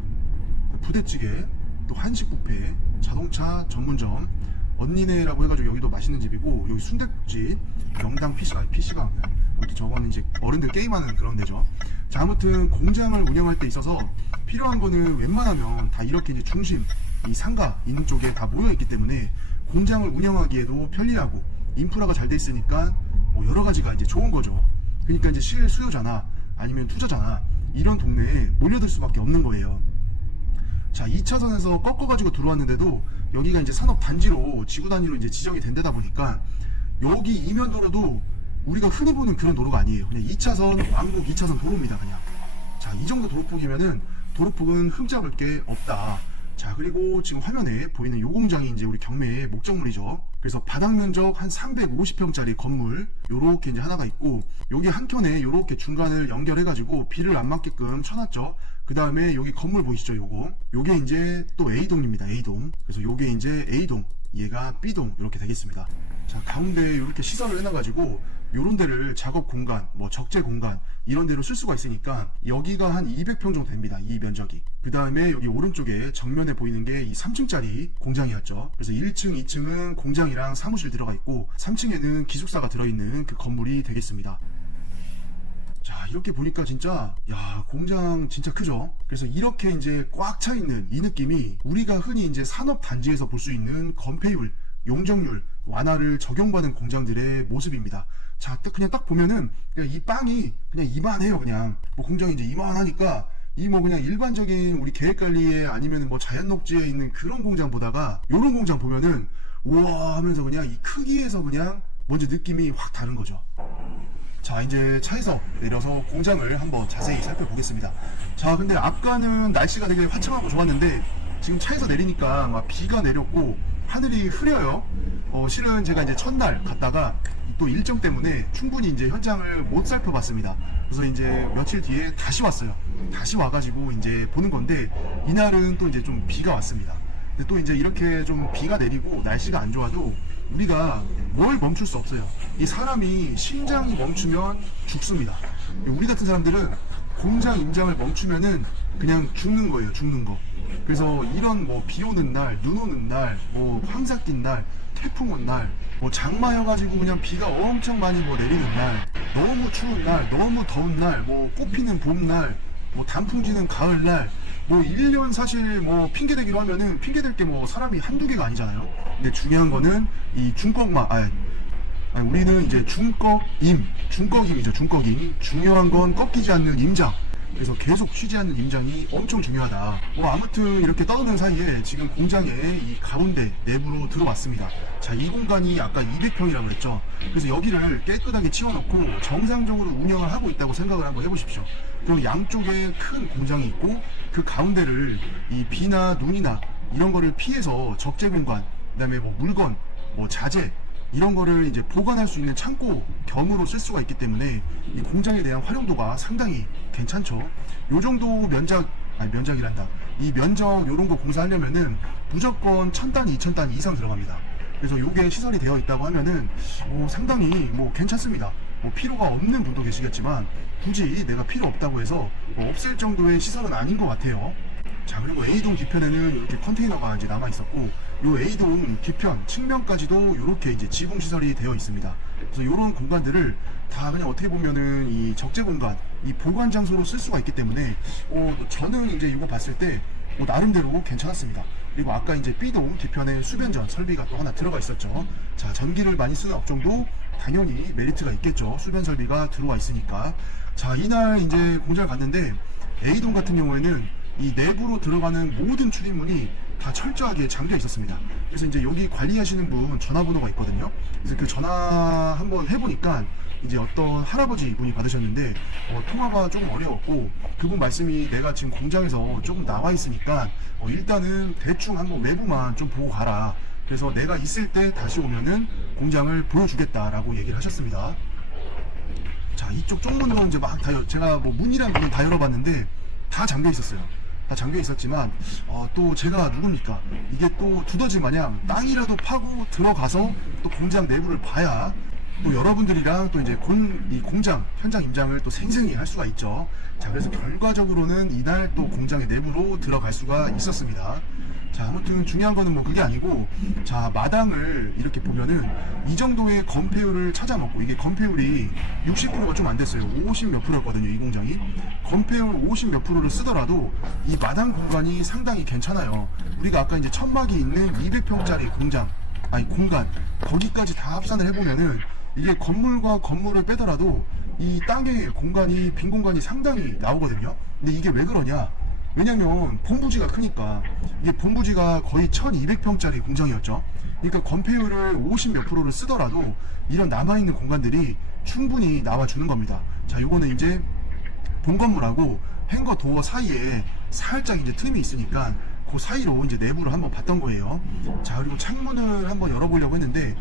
부대찌개, 또 한식 뷔페, 자동차 전문점, 언니네라고 해가지고 여기도 맛있는 집이고, 여기 순댓집, 명당 PC방, 아무튼 저거는 이제 어른들 게임하는 그런 데죠. 자, 아무튼 공장을 운영할 때 있어서 필요한 거는 웬만하면 다 이렇게 이제 중심, 이 상가 있는 쪽에 다 모여있기 때문에 공장을 운영하기에도 편리하고 인프라가 잘 돼 있으니까 뭐 여러 가지가 이제 좋은 거죠. 그러니까 이제 실수요자나 아니면 투자자나 이런 동네에 몰려들 수밖에 없는 거예요. 자, 2차선에서 꺾어가지고 들어왔는데도 여기가 이제 산업단지로 지구 단위로 이제 지정이 된 데다 보니까 여기 이면도로도 우리가 흔히 보는 그런 도로가 아니에요. 그냥 2차선 왕복 2차선 도로입니다. 그냥. 자, 이 정도 도로폭이면은 도로폭은 흠잡을 게 없다. 자, 그리고 지금 화면에 보이는 요 공장이 이제 우리 경매의 목적물이죠. 그래서 바닥 면적 한 350평짜리 건물 요렇게 이제 하나가 있고, 여기 한켠에 요렇게 중간을 연결해가지고 비를 안 맞게끔 쳐놨죠. 그 다음에 여기 건물 보이시죠? 요게 이제 또 A동입니다. A동. 그래서 요게 이제 A동, 얘가 B동 이렇게 되겠습니다. 자, 가운데 이렇게 시설을 해놔가지고 요런 데를 작업 공간, 뭐 적재 공간 이런 데로 쓸 수가 있으니까 여기가 한 200평 정도 됩니다. 이 면적이. 그 다음에 여기 오른쪽에 정면에 보이는 게 이 3층짜리 공장이었죠. 그래서 1층, 2층은 공장이랑 사무실 들어가 있고 3층에는 기숙사가 들어있는 그 건물이 되겠습니다. 자, 이렇게 보니까 진짜 야, 공장 진짜 크죠. 그래서 이렇게 이제 꽉 차 있는 이 느낌이 우리가 흔히 이제 산업 단지에서 볼 수 있는 건폐율, 용적률 완화를 적용받은 공장들의 모습입니다. 자, 그냥 딱 보면은 그냥 이 빵이 그냥 이만해요. 그냥 뭐 공장이 이제 이만하니까 이 뭐 그냥 일반적인 우리 계획관리에 아니면 뭐 자연녹지에 있는 그런 공장 보다가 요런 공장 보면은 우와 하면서 그냥 이 크기에서 그냥 먼저 느낌이 확 다른 거죠. 자, 이제 차에서 내려서 공장을 한번 자세히 살펴보겠습니다. 자, 근데 아까는 날씨가 되게 화창하고 좋았는데 지금 차에서 내리니까 막 비가 내렸고 하늘이 흐려요. 실은 제가 이제 첫날 갔다가 또 일정 때문에 충분히 이제 현장을 못 살펴봤습니다. 그래서 이제 며칠 뒤에 다시 왔어요. 다시 와가지고 이제 보는 건데 이날은 또 이제 좀 비가 왔습니다. 근데 또 이제 이렇게 좀 비가 내리고 날씨가 안 좋아도 우리가 뭘 멈출 수 없어요. 이 사람이 심장이 멈추면 죽습니다. 우리 같은 사람들은 공장 임장을 멈추면은 그냥 죽는 거예요. 죽는 거. 그래서 이런 뭐 비 오는 날, 눈 오는 날, 뭐 황사 낀 날, 태풍 온 날, 뭐 장마여가지고 그냥 비가 엄청 많이 뭐 내리는 날, 너무 추운 날, 너무 더운 날, 뭐 꽃피는 봄날, 뭐 단풍 지는 가을날, 뭐 1년 사실 뭐 핑계대기로 하면은 핑계댈 게 뭐 사람이 한두 개가 아니잖아요. 근데 중요한 거는 이 우리는 이제 중꺾임이죠. 중꺾임. 중요한 건 꺾이지 않는 임장. 그래서 계속 쉬지 않는 임장이 엄청 중요하다. 아무튼 이렇게 떠드는 사이에 지금 공장의 이 가운데 내부로 들어왔습니다. 자, 이 공간이 아까 200평이라고 했죠. 그래서 여기를 깨끗하게 치워놓고 정상적으로 운영을 하고 있다고 생각을 한번 해보십시오. 그럼 양쪽에 큰 공장이 있고 그 가운데를 이 비나 눈이나 이런 거를 피해서 적재 공간, 그다음에 뭐 물건, 뭐 자재 이런 거를 이제 보관할 수 있는 창고 겸으로 쓸 수가 있기 때문에 이 공장에 대한 활용도가 상당히 괜찮죠. 요 정도 면적이란다. 이 면적 요런 거 공사하려면은 무조건 1000단, 2000단 이상 들어갑니다. 그래서 요게 시설이 되어 있다고 하면은 상당히 뭐 괜찮습니다. 뭐 필요가 없는 분도 계시겠지만 굳이 내가 필요 없다고 해서 없앨 정도의 시설은 아닌 것 같아요. 자, 그리고 A동 뒤편에는 이렇게 컨테이너가 이제 남아 있었고, 요 A동 뒤편 측면까지도 이렇게 이제 지붕 시설이 되어 있습니다. 그래서 이런 공간들을 다 그냥 어떻게 보면은 이 적재 공간, 이 보관 장소로 쓸 수가 있기 때문에 저는 이제 이거 봤을 때 나름대로 괜찮았습니다. 그리고 아까 이제 B동 뒤편에 수변전 설비가 또 하나 들어가 있었죠. 자, 전기를 많이 쓰는 업종도 당연히 메리트가 있겠죠. 수변 설비가 들어와 있으니까. 자, 이날 이제 공장을 갔는데 A동 같은 경우에는 이 내부로 들어가는 모든 출입문이 다 철저하게 잠겨 있었습니다. 그래서 이제 여기 관리하시는 분 전화번호가 있거든요. 그래서 그 전화 한번 해보니까 이제 어떤 할아버지 분이 받으셨는데 통화가 조금 어려웠고, 그분 말씀이 내가 지금 공장에서 조금 나와 있으니까 일단은 대충 한번 외부만 좀 보고 가라. 그래서 내가 있을 때 다시 오면은 공장을 보여주겠다라고 얘기를 하셨습니다. 자, 이쪽 쪽문으로 이제 막 제가 뭐 문이랑 문을 다 열어봤는데 다 잠겨 있었어요. 다 잠겨 있었지만 또 제가 누굽니까? 이게 또 두더지 마냥 땅이라도 파고 들어가서 또 공장 내부를 봐야 또 여러분들이랑 또 이제 이 공장 현장 임장을 또 생생히 할 수가 있죠. 자, 그래서 결과적으로는 이날 또 공장의 내부로 들어갈 수가 있었습니다. 자, 아무튼 중요한 거는 뭐 그게 아니고, 자, 마당을 이렇게 보면은 이 정도의 건폐율을 찾아먹고, 이게 건폐율이 60%가 좀 안 됐어요. 50 몇 프로였거든요, 이 공장이. 건폐율 50 몇 프로를 쓰더라도 이 마당 공간이 상당히 괜찮아요. 우리가 아까 이제 천막이 있는 200평짜리 공간 거기까지 다 합산을 해보면은 이게 건물과 건물을 빼더라도 이 땅의 공간이, 빈 공간이 상당히 나오거든요. 근데 이게 왜 그러냐? 왜냐면 본부지가 크니까. 이게 본부지가 거의 1200평짜리 공장이었죠. 그러니까 건폐율을 50 몇 프로를 쓰더라도 이런 남아있는 공간들이 충분히 나와주는 겁니다. 자, 요거는 이제 본 건물하고 행거 도어 사이에 살짝 이제 틈이 있으니까 그 사이로 이제 내부를 한번 봤던 거예요. 자, 그리고 창문을 한번 열어보려고 했는데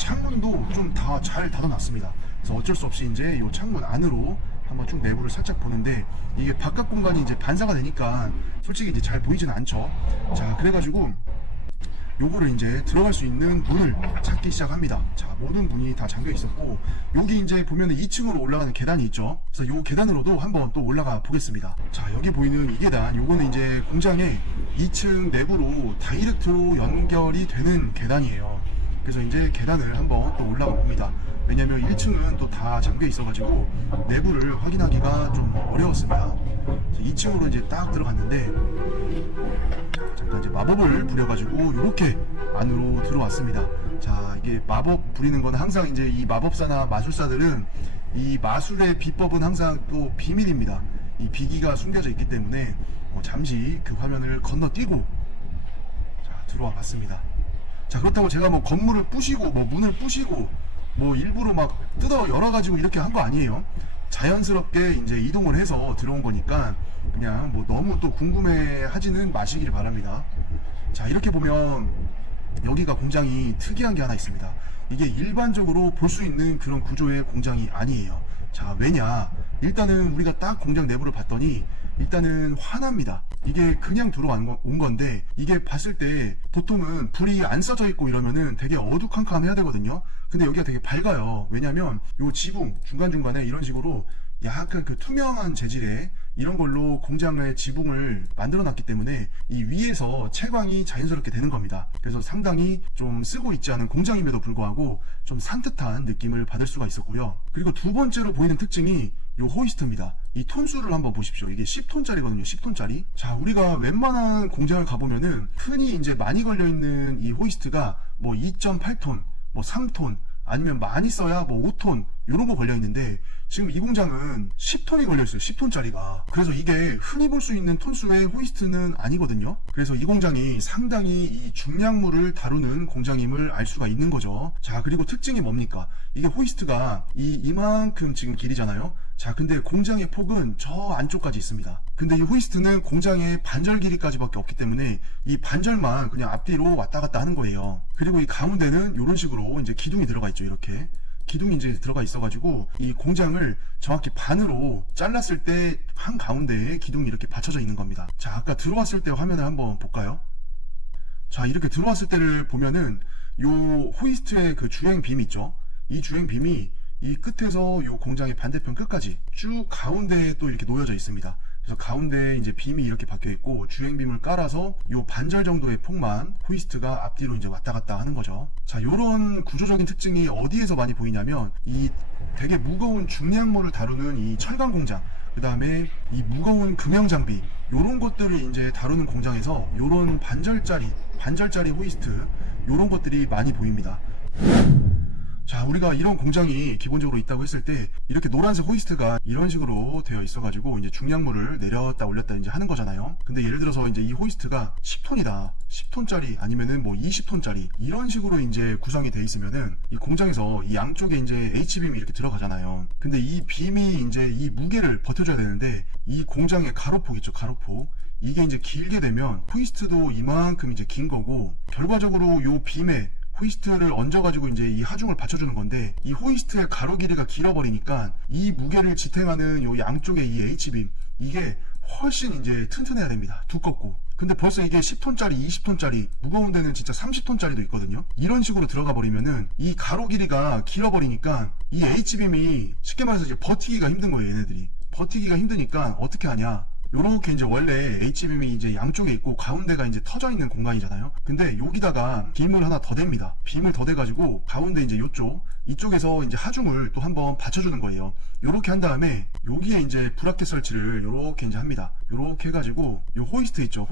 창문도 좀 다 잘 닫아놨습니다. 그래서 어쩔 수 없이 이제 이 창문 안으로 한번 쭉 내부를 살짝 보는데, 이게 바깥 공간이 이제 반사가 되니까 솔직히 이제 잘 보이지는 않죠. 자, 그래가지고 요거를 이제 들어갈 수 있는 문을 찾기 시작합니다. 자, 모든 문이 다 잠겨 있었고, 여기 이제 보면은 2층으로 올라가는 계단이 있죠. 그래서 요 계단으로도 한번 또 올라가 보겠습니다. 자, 여기 보이는 이 계단, 요거는 이제 공장의 2층 내부로 다이렉트로 연결이 되는 계단이에요. 그래서 이제 계단을 한번 또 올라가 봅니다. 왜냐면 1층은 또 다 잠겨 있어가지고 내부를 확인하기가 좀 어려웠습니다. 2층으로 이제 딱 들어갔는데, 잠깐 이제 마법을 부려가지고 이렇게 안으로 들어왔습니다. 자, 이게 마법 부리는 건 항상 이제 이 마법사나 마술사들은 이 마술의 비법은 항상 또 비밀입니다. 이 비기가 숨겨져 있기 때문에 잠시 그 화면을 건너뛰고 자, 들어와 봤습니다. 자, 그렇다고 제가 뭐 건물을 부시고 뭐 문을 부시고 뭐 일부러 막 뜯어 열어가지고 이렇게 한 거 아니에요. 자연스럽게 이제 이동을 해서 들어온 거니까 그냥 뭐 너무 또 궁금해 하지는 마시길 바랍니다. 자, 이렇게 보면 여기가 공장이 특이한 게 하나 있습니다. 이게 일반적으로 볼 수 있는 그런 구조의 공장이 아니에요. 자, 왜냐? 일단은 우리가 딱 공장 내부를 봤더니 일단은 환합니다. 이게 그냥 들어온 건데, 이게 봤을 때 보통은 불이 안 써져 있고 이러면은 되게 어두컴컴해야 되거든요. 근데 여기가 되게 밝아요. 왜냐면 요 지붕 중간중간에 이런 식으로 약간 그 투명한 재질의 이런 걸로 공장의 지붕을 만들어 놨기 때문에 이 위에서 채광이 자연스럽게 되는 겁니다. 그래서 상당히 좀 쓰고 있지 않은 공장임에도 불구하고 좀 산뜻한 느낌을 받을 수가 있었고요. 그리고 두 번째로 보이는 특징이 요 호이스트입니다. 이 톤수를 한번 보십시오. 이게 10톤짜리거든요. 10톤짜리. 자, 우리가 웬만한 공장을 가보면은 흔히 이제 많이 걸려있는 이 호이스트가 뭐 2.8톤, 뭐 3톤, 아니면 많이 써야 뭐 5톤 이런 거 걸려있는데, 지금 이 공장은 10톤이 걸려있어요. 10톤짜리가. 그래서 이게 흔히 볼 수 있는 톤수의 호이스트는 아니거든요. 그래서 이 공장이 상당히 이 중량물을 다루는 공장임을 알 수가 있는 거죠. 자, 그리고 특징이 뭡니까? 이게 호이스트가 이만큼 지금 길이잖아요. 자, 근데 공장의 폭은 저 안쪽까지 있습니다. 근데 이 호이스트는 공장의 반절 길이까지밖에 없기 때문에 이 반절만 그냥 앞뒤로 왔다 갔다 하는 거예요. 그리고 이 가운데는 이런 식으로 이제 기둥이 들어가 있죠. 이렇게 기둥이 이제 들어가 있어가지고 이 공장을 정확히 반으로 잘랐을 때 한 가운데에 기둥이 이렇게 받쳐져 있는 겁니다. 자, 아까 들어왔을 때 화면을 한번 볼까요? 자, 이렇게 들어왔을 때를 보면은 요 호이스트의 그 주행빔 있죠. 이 주행빔이 이 끝에서 요 공장의 반대편 끝까지 쭉 가운데에 또 이렇게 놓여져 있습니다. 그래서 가운데에 이제 빔이 이렇게 박혀 있고 주행빔을 깔아서 요 반절 정도의 폭만 호이스트가 앞뒤로 이제 왔다 갔다 하는 거죠. 자, 요런 구조적인 특징이 어디에서 많이 보이냐면 이 되게 무거운 중량물을 다루는 이 철강 공장, 그 다음에 이 무거운 금형 장비, 요런 것들을 이제 다루는 공장에서 요런 반절짜리 호이스트, 요런 것들이 많이 보입니다. 자, 우리가 이런 공장이 기본적으로 있다고 했을 때 이렇게 노란색 호이스트가 이런 식으로 되어 있어가지고 이제 중량물을 내렸다 올렸다 이제 하는 거잖아요. 근데 예를 들어서 이제 이 호이스트가 10톤이다, 10톤짜리 아니면은 뭐 20톤짜리 이런 식으로 이제 구성이 돼 있으면은 이 공장에서 이 양쪽에 이제 H빔이 이렇게 들어가잖아요. 근데 이 빔이 이제 이 무게를 버텨줘야 되는데 이 공장의 가로폭 있죠, 가로폭. 이게 이제 길게 되면 호이스트도 이만큼 이제 긴 거고, 결과적으로 요 빔에 호이스트를 얹어가지고 이제 이 하중을 받쳐주는 건데, 이 호이스트의 가로 길이가 길어버리니까 이 무게를 지탱하는 요 양쪽의 이 H빔, 이게 훨씬 이제 튼튼해야 됩니다. 두껍고. 근데 벌써 이게 10톤짜리, 20톤짜리, 무거운 데는 진짜 30톤짜리도 있거든요. 이런 식으로 들어가 버리면은 이 가로 길이가 길어버리니까 이 H빔이 쉽게 말해서 이제 버티기가 힘든 거예요. 얘네들이 버티기가 힘드니까 어떻게 하냐, 요렇게 이제 원래 H빔이 이제 양쪽에 있고 가운데가 이제 터져 있는 공간이잖아요. 근데 여기다가 빔을 하나 더 댑니다. 빔을 더 대가지고 가운데 이제 이쪽에서 이제 하중을 또 한번 받쳐주는 거예요. 요렇게 한 다음에 여기에 이제 브라켓 설치를 요렇게 이제 합니다. 요렇게 해가지고 요 호이스트 있죠,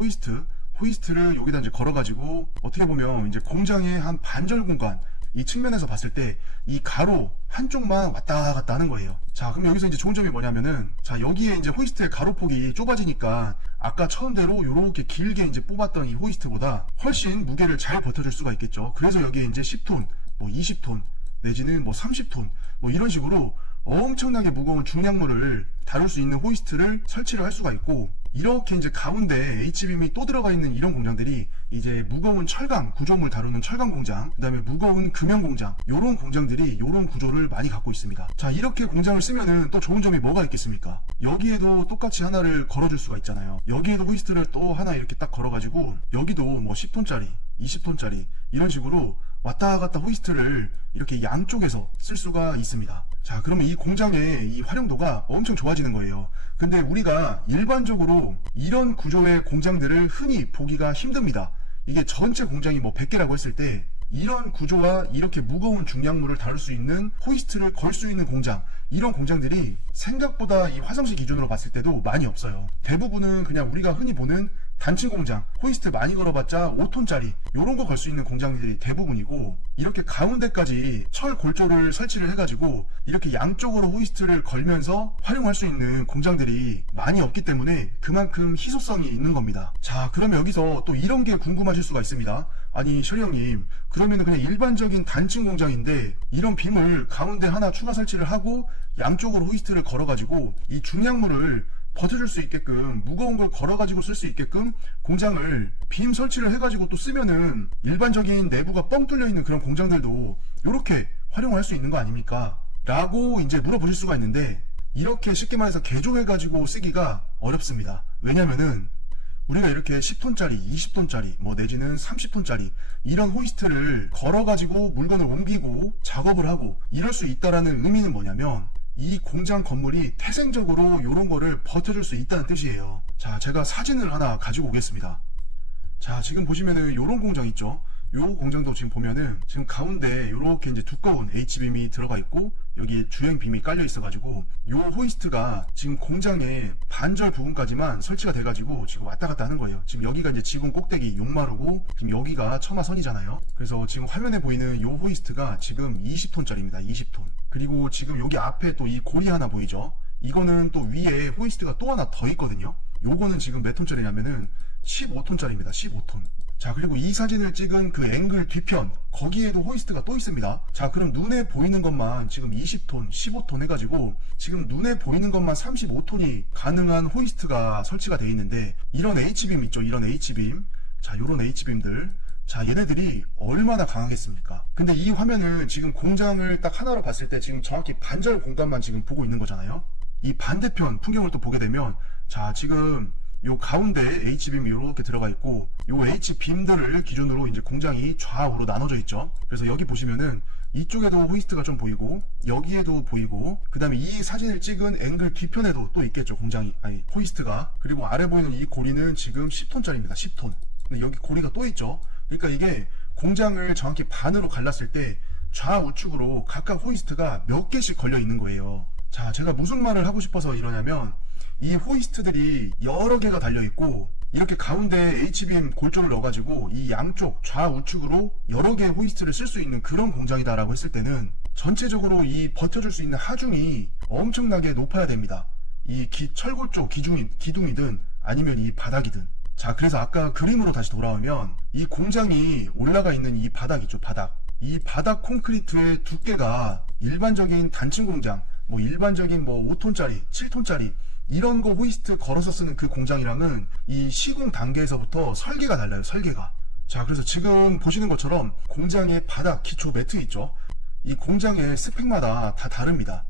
호이스트를 여기다 이제 걸어가지고 어떻게 보면 이제 공장의 한 반절 공간, 이 측면에서 봤을 때 이 가로 한쪽만 왔다 갔다 하는 거예요. 자, 그럼 여기서 이제 좋은 점이 뭐냐면은, 자, 여기에 이제 호이스트의 가로폭이 좁아지니까 아까 처음대로 이렇게 길게 이제 뽑았던 이 호이스트보다 훨씬 무게를 잘 버텨줄 수가 있겠죠. 그래서 여기에 이제 10톤, 뭐 20톤, 내지는 뭐 30톤, 뭐 이런 식으로 엄청나게 무거운 중량물을 다룰 수 있는 호이스트를 설치를 할 수가 있고, 이렇게 이제 가운데 H빔이 또 들어가 있는 이런 공장들이 이제 무거운 철강 구조물 다루는 철강 공장, 그 다음에 무거운 금형 공장, 요런 공장들이 요런 구조를 많이 갖고 있습니다. 자, 이렇게 공장을 쓰면은 또 좋은 점이 뭐가 있겠습니까? 여기에도 똑같이 하나를 걸어줄 수가 있잖아요. 여기에도 호이스트를 또 하나 이렇게 딱 걸어가지고 여기도 뭐 10톤짜리 20톤짜리 이런 식으로 왔다 갔다 호이스트를 이렇게 양쪽에서 쓸 수가 있습니다. 자, 그러면 이 공장의 이 활용도가 엄청 좋아지는 거예요. 근데 우리가 일반적으로 이런 구조의 공장들을 흔히 보기가 힘듭니다. 이게 전체 공장이 뭐 100개라고 했을 때 이런 구조와 이렇게 무거운 중량물을 다룰 수 있는 호이스트를 걸 수 있는 공장, 이런 공장들이 생각보다 이 화성시 기준으로 봤을 때도 많이 없어요. 대부분은 그냥 우리가 흔히 보는 단층 공장, 호이스트 많이 걸어봤자 5톤짜리 이런 거 걸 수 있는 공장들이 대부분이고, 이렇게 가운데까지 철 골조를 설치를 해가지고 이렇게 양쪽으로 호이스트를 걸면서 활용할 수 있는 공장들이 많이 없기 때문에 그만큼 희소성이 있는 겁니다. 자, 그러면 여기서 또 이런 게 궁금하실 수가 있습니다. 아니 셔리 형님, 그러면 그냥 일반적인 단층 공장인데 이런 빔을 가운데 하나 추가 설치를 하고 양쪽으로 호이스트를 걸어가지고 이 중량물을 버텨줄 수 있게끔, 무거운 걸 걸어가지고 쓸 수 있게끔 공장을 빔 설치를 해가지고 또 쓰면은 일반적인 내부가 뻥 뚫려 있는 그런 공장들도 이렇게 활용할 수 있는 거 아닙니까? 라고 이제 물어보실 수가 있는데, 이렇게 쉽게 말해서 개조해가지고 쓰기가 어렵습니다. 왜냐면은 우리가 이렇게 10톤짜리, 20톤짜리, 뭐 내지는 30톤짜리 이런 호이스트를 걸어가지고 물건을 옮기고 작업을 하고 이럴 수 있다라는 의미는 뭐냐면, 이 공장 건물이 태생적으로 이런 거를 버텨줄 수 있다는 뜻이에요. 자, 제가 사진을 하나 가지고 오겠습니다. 자, 지금 보시면은 이런 공장 있죠? 요 공장도 지금 보면은 지금 가운데 이렇게 이제 두꺼운 H빔이 들어가 있고 여기에 주행빔이 깔려 있어가지고 요 호이스트가 지금 공장의 반절 부분까지만 설치가 돼가지고 지금 왔다 갔다 하는 거예요. 지금 여기가 이제 지붕 꼭대기 용마루고 지금 여기가 처마선이잖아요. 그래서 지금 화면에 보이는 요 호이스트가 지금 20톤짜리입니다. 20톤. 그리고 지금 여기 앞에 또 이 고리 하나 보이죠? 이거는 또 위에 호이스트가 또 하나 더 있거든요. 요거는 지금 몇 톤짜리냐면은 15톤짜리입니다. 15톤. 자, 그리고 이 사진을 찍은 그 앵글 뒤편, 거기에도 호이스트가 또 있습니다. 자, 그럼 눈에 보이는 것만 지금 20톤, 15톤 해가지고 지금 눈에 보이는 것만 35톤이 가능한 호이스트가 설치가 되어 있는데, 이런 H빔 있죠? 이런 H빔. 자, 요런 H빔들. 자, 얘네들이 얼마나 강하겠습니까? 근데 이 화면을 지금 공장을 딱 하나로 봤을 때 지금 정확히 반절 공간만 지금 보고 있는 거잖아요. 이 반대편 풍경을 또 보게 되면, 자, 지금 요 가운데 H빔이 이렇게 들어가 있고, 요 H빔들을 기준으로 이제 공장이 좌우로 나눠져 있죠. 그래서 여기 보시면은 이쪽에도 호이스트가 좀 보이고 여기에도 보이고, 그 다음에 이 사진을 찍은 앵글 뒤편에도 또 있겠죠. 공장이, 아니 호이스트가. 그리고 아래 보이는 이 고리는 지금 10톤짜리입니다. 10톤. 근데 여기 고리가 또 있죠. 그러니까 이게 공장을 정확히 반으로 갈랐을 때 좌우측으로 각각 호이스트가 몇 개씩 걸려 있는 거예요. 자, 제가 무슨 말을 하고 싶어서 이러냐면, 이 호이스트들이 여러 개가 달려 있고 이렇게 가운데 H빔 골조를 넣어가지고 이 양쪽 좌우측으로 여러 개의 호이스트를 쓸 수 있는 그런 공장이다라고 했을 때는 전체적으로 이 버텨줄 수 있는 하중이 엄청나게 높아야 됩니다. 이 철골조 기둥이든 아니면 이 바닥이든. 자, 그래서 아까 그림으로 다시 돌아오면 이 공장이 올라가 있는 이 바닥이죠. 바닥. 이 바닥 콘크리트의 두께가 일반적인 단층 공장, 뭐 일반적인 뭐 5톤짜리, 7톤짜리 이런 거 호이스트 걸어서 쓰는 그 공장이랑은 이 시공 단계에서부터 설계가 달라요. 설계가. 자, 그래서 지금 보시는 것처럼 공장의 바닥 기초 매트 있죠. 이 공장의 스펙마다 다 다릅니다.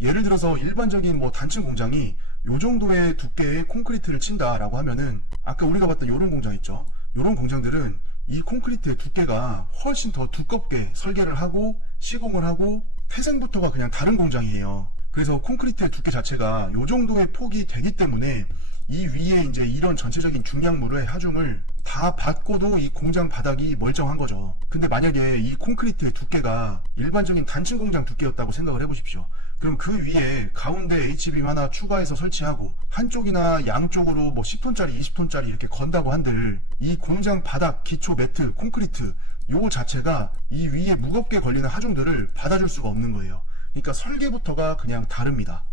예를 들어서 일반적인 뭐 단층 공장이 요 정도의 두께의 콘크리트를 친다라고 하면은, 아까 우리가 봤던 요런 공장 있죠. 요런 공장들은 이 콘크리트의 두께가 훨씬 더 두껍게 설계를 하고 시공을 하고 태생부터가 그냥 다른 공장이에요. 그래서 콘크리트의 두께 자체가 요 정도의 폭이 되기 때문에 이 위에 이제 이런 전체적인 중량물의 하중을 다 받고도 이 공장 바닥이 멀쩡한 거죠. 근데 만약에 이 콘크리트의 두께가 일반적인 단층 공장 두께였다고 생각을 해보십시오. 그럼 그 위에 가운데 H빔 하나 추가해서 설치하고 한쪽이나 양쪽으로 뭐 10톤짜리 20톤짜리 이렇게 건다고 한들 이 공장 바닥 기초 매트 콘크리트 요거 자체가 이 위에 무겁게 걸리는 하중들을 받아줄 수가 없는 거예요. 그러니까 설계부터가 그냥 다릅니다.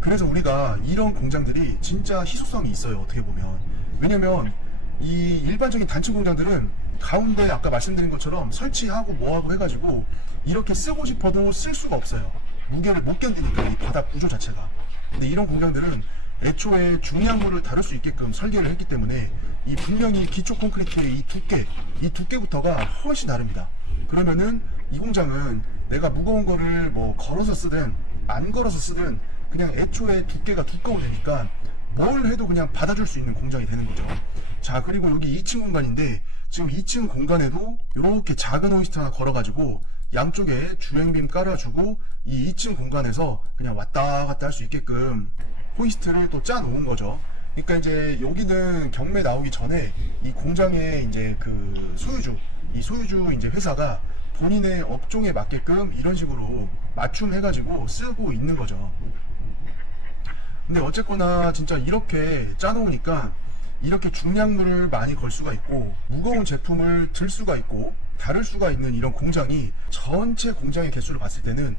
그래서 우리가 이런 공장들이 진짜 희소성이 있어요. 어떻게 보면. 왜냐면 이 일반적인 단층 공장들은 가운데 아까 말씀드린 것처럼 설치하고 뭐하고 해가지고 이렇게 쓰고 싶어도 쓸 수가 없어요. 무게를 못 견디니까 이 바닥 구조 자체가. 근데 이런 공장들은 애초에 중량물을 다룰 수 있게끔 설계를 했기 때문에 이 분명히 기초 콘크리트의 이 두께부터가 훨씬 다릅니다. 그러면은 이 공장은 내가 무거운 거를 뭐 걸어서 쓰든 안 걸어서 쓰든 그냥 애초에 두께가 두꺼우니까 뭘 해도 그냥 받아줄 수 있는 공장이 되는 거죠. 자, 그리고 여기 2층 공간인데 지금 2층 공간에도 이렇게 작은 호이스트 하나 걸어가지고 양쪽에 주행빔 깔아주고 이 2층 공간에서 그냥 왔다 갔다 할 수 있게끔 호이스트를 또 짜 놓은 거죠. 그러니까 이제 여기는 경매 나오기 전에 이 공장의 이제 그 소유주 이제 회사가 본인의 업종에 맞게끔 이런 식으로 맞춤해가지고 쓰고 있는 거죠. 근데 어쨌거나 진짜 이렇게 짜놓으니까 이렇게 중량물을 많이 걸 수가 있고 무거운 제품을 들 수가 있고 다룰 수가 있는 이런 공장이 전체 공장의 개수를 봤을 때는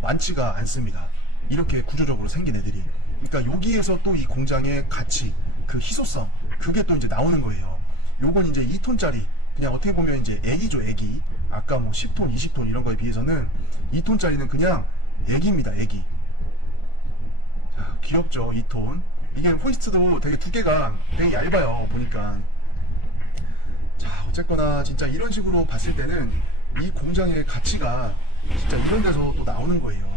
많지가 않습니다. 이렇게 구조적으로 생긴 애들이. 그러니까 여기에서 또 이 공장의 가치, 그 희소성, 그게 또 이제 나오는 거예요. 요건 이제 2톤짜리, 그냥 어떻게 보면 이제 애기죠, 애기. 아까 뭐 10톤, 20톤 이런 거에 비해서는 2톤짜리는 그냥 애기입니다, 애기. 자, 귀엽죠, 2톤. 이게 호이스트도 되게 두께가 되게 얇아요, 보니까. 자, 어쨌거나 진짜 이런 식으로 봤을 때는 이 공장의 가치가 진짜 이런 데서 또 나오는 거예요.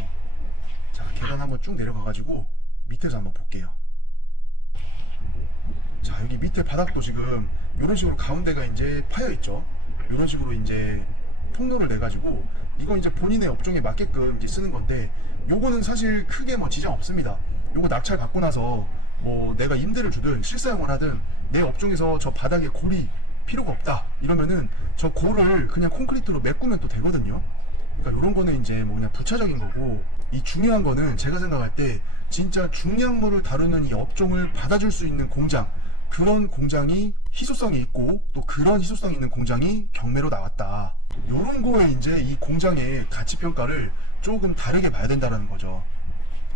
자, 계단 한번 쭉 내려가가지고 밑에서 한번 볼게요. 자, 여기 밑에 바닥도 지금 이런 식으로 가운데가 이제 파여 있죠. 이런 식으로 이제 통로를 내가지고 이건 이제 본인의 업종에 맞게끔 이제 쓰는 건데 요거는 사실 크게 뭐 지장 없습니다. 요거 낙찰 받고 나서 뭐 내가 임대를 주든 실사용을 하든 내 업종에서 저 바닥에 골이 필요가 없다 이러면은 저 골을 그냥 콘크리트로 메꾸면 또 되거든요. 그러니까 이런 거는 이제 뭐 그냥 부차적인 거고, 이 중요한 거는 제가 생각할 때 진짜 중량물을 다루는 이 업종을 받아줄 수 있는 공장, 그런 공장이 희소성이 있고 또 그런 희소성이 있는 공장이 경매로 나왔다. 요런 거에 이제 이 공장의 가치 평가를 조금 다르게 봐야 된다는 거죠.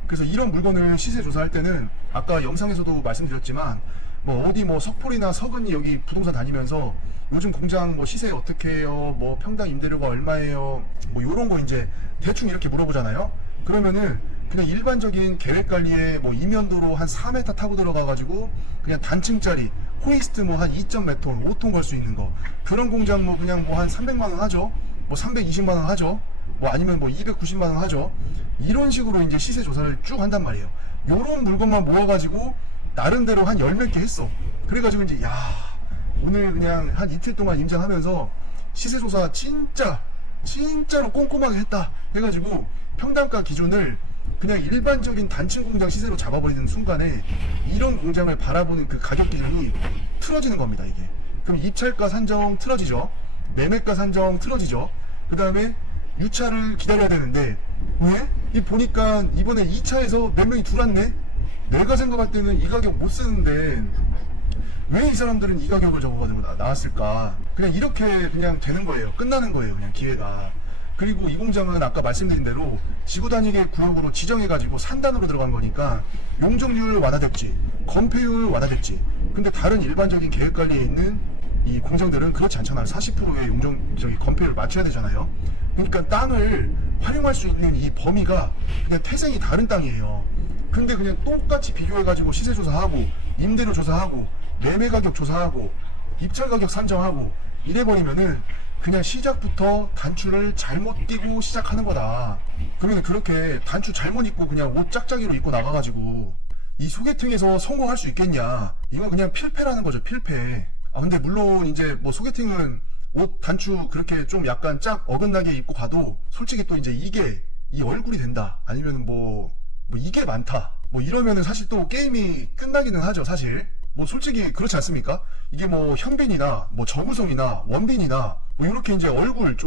그래서 이런 물건을 시세 조사할 때는 아까 영상에서도 말씀드렸지만 뭐 어디 뭐 석폴이나 서근이 여기 부동산 다니면서 요즘 공장 뭐 시세 어떻게 해요? 뭐 평당 임대료가 얼마예요? 뭐 요런 거 이제 대충 이렇게 물어보잖아요. 그러면은 그냥 일반적인 계획관리에 뭐 이면도로 한 4m 타고 들어가가지고 그냥 단층짜리 호이스트 뭐 한 2.몇 톤, 5톤 걸 수 있는 거, 그런 공장 뭐 그냥 뭐 한 300만원 하죠. 뭐 320만원 하죠. 뭐 아니면 뭐 290만원 하죠. 이런 식으로 이제 시세 조사를 쭉 한단 말이에요. 요런 물건만 모아가지고 나름대로 한 10몇 개 했어. 그래가지고 이제 야, 오늘 그냥 한 이틀 동안 임장하면서 시세 조사 진짜로 꼼꼼하게 했다 해가지고 평당가 기준을 그냥 일반적인 단층 공장 시세로 잡아버리는 순간에 이런 공장을 바라보는 그 가격 기준이 틀어지는 겁니다, 이게. 그럼 입찰가 산정 틀어지죠. 매매가 산정 틀어지죠. 그 다음에 유차를 기다려야 되는데 왜? 이 보니까 이번에 2차에서 몇 명이 들어왔네? 내가 생각할 때는 이 가격 못 쓰는데 왜 이 사람들은 이 가격을 적어가지고 나왔을까? 그냥 이렇게 그냥 되는 거예요. 끝나는 거예요, 그냥 기회가. 그리고 이 공장은 아까 말씀드린 대로 지구단위계 구역으로 지정해가지고 산단으로 들어간 거니까 용적률 완화됐지, 건폐율 완화됐지. 근데 다른 일반적인 계획관리에 있는 이 공장들은 그렇지 않잖아요. 40%의 건폐율을 맞춰야 되잖아요. 그러니까 땅을 활용할 수 있는 이 범위가 그냥 태생이 다른 땅이에요. 근데 그냥 똑같이 비교해가지고 시세 조사하고 임대료 조사하고 매매 가격 조사하고 입찰 가격 산정하고 이래버리면은 그냥 시작부터 단추를 잘못 끼고 시작하는 거다. 그러면 그렇게 단추 잘못 입고 그냥 옷 짝짝이로 입고 나가가지고 이 소개팅에서 성공할 수 있겠냐? 이건 그냥 필패라는 거죠, 필패. 아, 근데 물론 이제 뭐 소개팅은 옷 단추 그렇게 좀 약간 짝 어긋나게 입고 가도 솔직히 또 이제 이게 이 얼굴이 된다, 아니면 뭐 이게 많다, 뭐 이러면은 사실 또 게임이 끝나기는 하죠, 사실. 뭐 솔직히 그렇지 않습니까? 이게 뭐 현빈이나 뭐 정우성이나 원빈이나 뭐 이렇게 이제 얼굴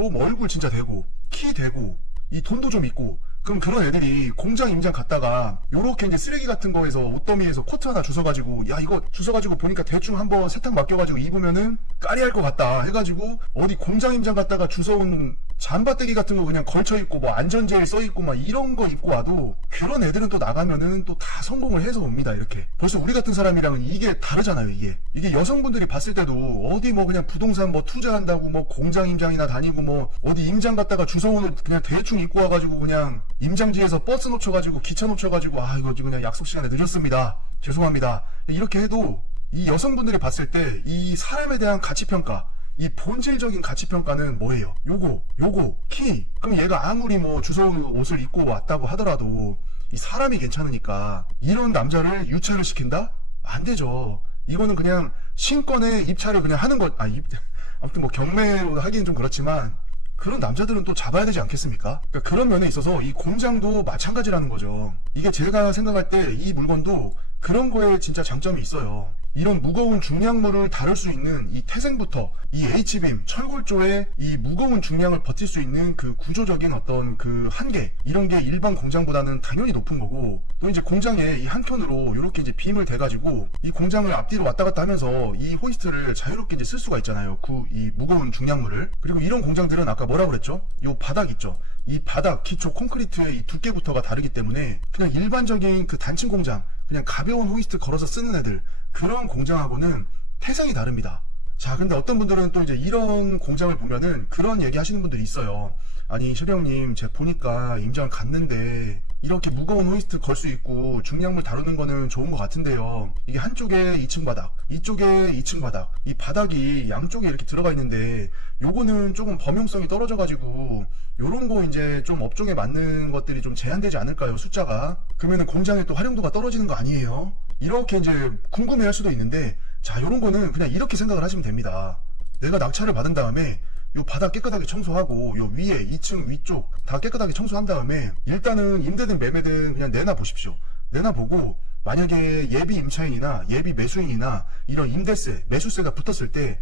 진짜 되고 키 되고 이 돈도 좀 있고, 그럼 그런 애들이 공장 임장 갔다가 요렇게 이제 쓰레기 같은 거에서 옷더미에서 코트 하나 주워가지고 야 이거 주워가지고 보니까 대충 한번 세탁 맡겨가지고 입으면은 까리할 것 같다 해가지고 어디 공장 임장 갔다가 주워온 잠바떼기 같은 거 그냥 걸쳐 입고 뭐 안전제일 써 있고 막 이런 거 입고 와도 그런 애들은 또 나가면은 또 다 성공을 해서 옵니다. 이렇게 벌써 우리 같은 사람이랑은 이게 다르잖아요. 이게 여성분들이 봤을 때도 어디 뭐 그냥 부동산 뭐 투자한다고 뭐 공장 임장이나 다니고 뭐 어디 임장 갔다가 주소를 그냥 대충 입고 와가지고 그냥 임장지에서 버스 놓쳐가지고 기차 놓쳐가지고 아 이거 그냥 약속 시간에 늦었습니다. 죄송합니다. 이렇게 해도 이 여성분들이 봤을 때 이 사람에 대한 가치평가, 이 본질적인 가치평가는 뭐예요? 요거 키. 그럼 얘가 아무리 뭐 주소 옷을 입고 왔다고 하더라도 이 사람이 괜찮으니까 이런 남자를 유찰을 시킨다? 안 되죠. 이거는 그냥 신권의 입찰을 그냥 하는 것. 아무튼 뭐 경매로 하기는 좀 그렇지만 그런 남자들은 또 잡아야 되지 않겠습니까? 그러니까 그런 면에 있어서 이 공장도 마찬가지라는 거죠. 이게 제가 생각할 때 이 물건도 그런 거에 진짜 장점이 있어요. 이런 무거운 중량물을 다룰 수 있는 이 태생부터 이 H빔, 철골조의 이 무거운 중량을 버틸 수 있는 그 구조적인 어떤 그 한계, 이런 게 일반 공장보다는 당연히 높은 거고, 또 이제 공장에 이 한켠으로 이렇게 이제 빔을 대가지고 이 공장을 앞뒤로 왔다 갔다 하면서 이 호이스트를 자유롭게 이제 쓸 수가 있잖아요. 이 무거운 중량물을. 그리고 이런 공장들은 아까 뭐라 그랬죠? 요 바닥 있죠? 이 바닥, 기초 콘크리트의 이 두께부터가 다르기 때문에 그냥 일반적인 그 단층 공장, 그냥 가벼운 호이스트 걸어서 쓰는 애들, 그런 공장하고는 태생이 다릅니다. 자, 근데 어떤 분들은 또 이제 이런 공장을 보면은 그런 얘기 하시는 분들이 있어요. 아니, 실형님, 제가 보니까 임장을 갔는데 이렇게 무거운 호이스트 걸 수 있고 중량물 다루는 거는 좋은 것 같은데요. 이게 한쪽에 2층 바닥, 이쪽에 2층 바닥, 이 바닥이 양쪽에 이렇게 들어가 있는데 요거는 조금 범용성이 떨어져가지고 요런 거 이제 좀 업종에 맞는 것들이 좀 제한되지 않을까요? 숫자가. 그러면은 공장의 또 활용도가 떨어지는 거 아니에요? 이렇게 이제 궁금해 할 수도 있는데, 자, 요런 거는 그냥 이렇게 생각을 하시면 됩니다. 내가 낙찰을 받은 다음에 요 바닥 깨끗하게 청소하고 요 위에 2층 위쪽 다 깨끗하게 청소한 다음에 일단은 임대든 매매든 그냥 내놔 보십시오. 내놔 보고 만약에 예비 임차인이나 예비 매수인이나 이런 임대세, 매수세가 붙었을 때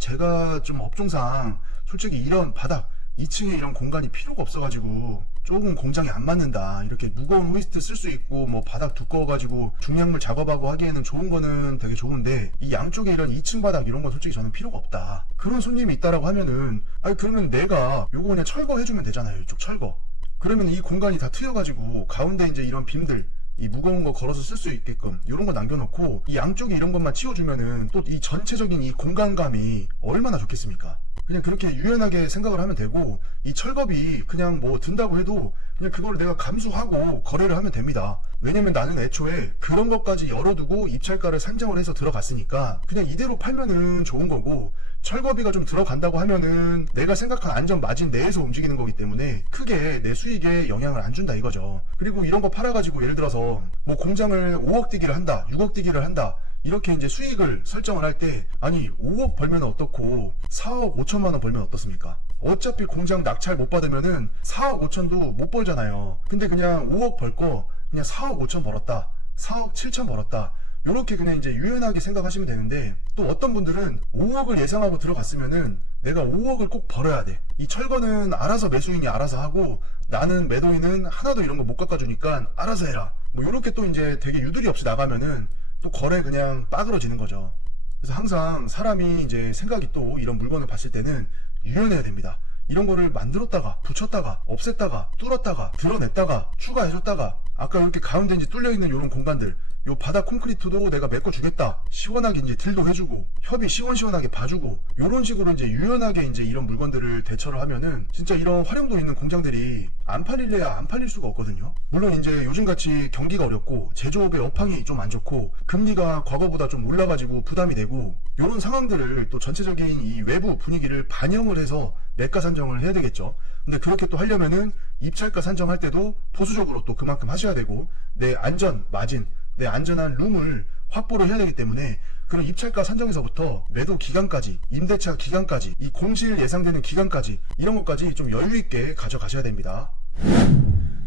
제가 좀 업종상 솔직히 이런 바닥 2층에 이런 공간이 필요가 없어가지고 조금 공장이 안 맞는다, 이렇게 무거운 호이스트 쓸 수 있고 뭐 바닥 두꺼워가지고 중량물 작업하고 하기에는 좋은 거는 되게 좋은데 이 양쪽에 이런 2층 바닥 이런 건 솔직히 저는 필요가 없다, 그런 손님이 있다라고 하면은 그러면 내가 요거 그냥 철거해주면 되잖아요. 이쪽 철거. 그러면 이 공간이 다 트여가지고 가운데 이제 이런 빔들, 이 무거운 거 걸어서 쓸 수 있게끔 이런 거 남겨놓고 이 양쪽에 이런 것만 치워주면은 또 이 전체적인 이 공간감이 얼마나 좋겠습니까? 그냥 그렇게 유연하게 생각을 하면 되고, 이 철거비 그냥 뭐 든다고 해도 그냥 그걸 내가 감수하고 거래를 하면 됩니다. 왜냐면 나는 애초에 그런 것까지 열어두고 입찰가를 산정을 해서 들어갔으니까 그냥 이대로 팔면은 좋은 거고, 철거비가 좀 들어간다고 하면은 내가 생각한 안전 마진 내에서 움직이는 거기 때문에 크게 내 수익에 영향을 안 준다 이거죠. 그리고 이런 거 팔아가지고 예를 들어서 뭐 공장을 5억 뛰기를 한다, 6억 뛰기를 한다, 이렇게 이제 수익을 설정을 할 때, 아니 5억 벌면 어떻고 4억 5천만 원 벌면 어떻습니까? 어차피 공장 낙찰 못 받으면은 4억 5천도 못 벌잖아요. 근데 그냥 5억 벌 거 그냥 4억 5천 벌었다, 4억 7천 벌었다, 요렇게 그냥 이제 유연하게 생각하시면 되는데, 또 어떤 분들은 5억을 예상하고 들어갔으면은 내가 5억을 꼭 벌어야 돼, 이 철거는 알아서 매수인이 알아서 하고 나는 매도인은 하나도 이런 거 못 깎아주니까 알아서 해라, 뭐 요렇게 또 이제 되게 유두리 없이 나가면은 또 거래 그냥 빠그러지는 거죠. 그래서 항상 사람이 이제 생각이 또 이런 물건을 봤을 때는 유연해야 됩니다. 이런 거를 만들었다가 붙였다가 없앴다가 뚫었다가 드러냈다가 추가해줬다가, 아까 이렇게 가운데 이제 뚫려있는 이런 공간들, 요 바닥 콘크리트도 내가 메꿔주겠다, 시원하게 이제 딜도 해주고 협의 시원시원하게 봐주고, 요런 식으로 이제 유연하게 이제 이런 물건들을 대처를 하면은 진짜 이런 활용도 있는 공장들이 안 팔릴래야 안 팔릴 수가 없거든요. 물론 이제 요즘같이 경기가 어렵고 제조업의 업황이 좀 안 좋고 금리가 과거보다 좀 올라가지고 부담이 되고, 요런 상황들을 또 전체적인 이 외부 분위기를 반영을 해서 매가 산정을 해야 되겠죠. 근데 그렇게 또 하려면은 입찰가 산정할 때도 보수적으로 또 그만큼 하셔야 되고, 내 안전 마진, 내 안전한 룸을 확보를 해야 되기 때문에 그런 입찰가 산정에서부터 매도 기간까지, 임대차 기간까지, 이 공실 예상되는 기간까지, 이런 것까지 좀 여유 있게 가져가셔야 됩니다.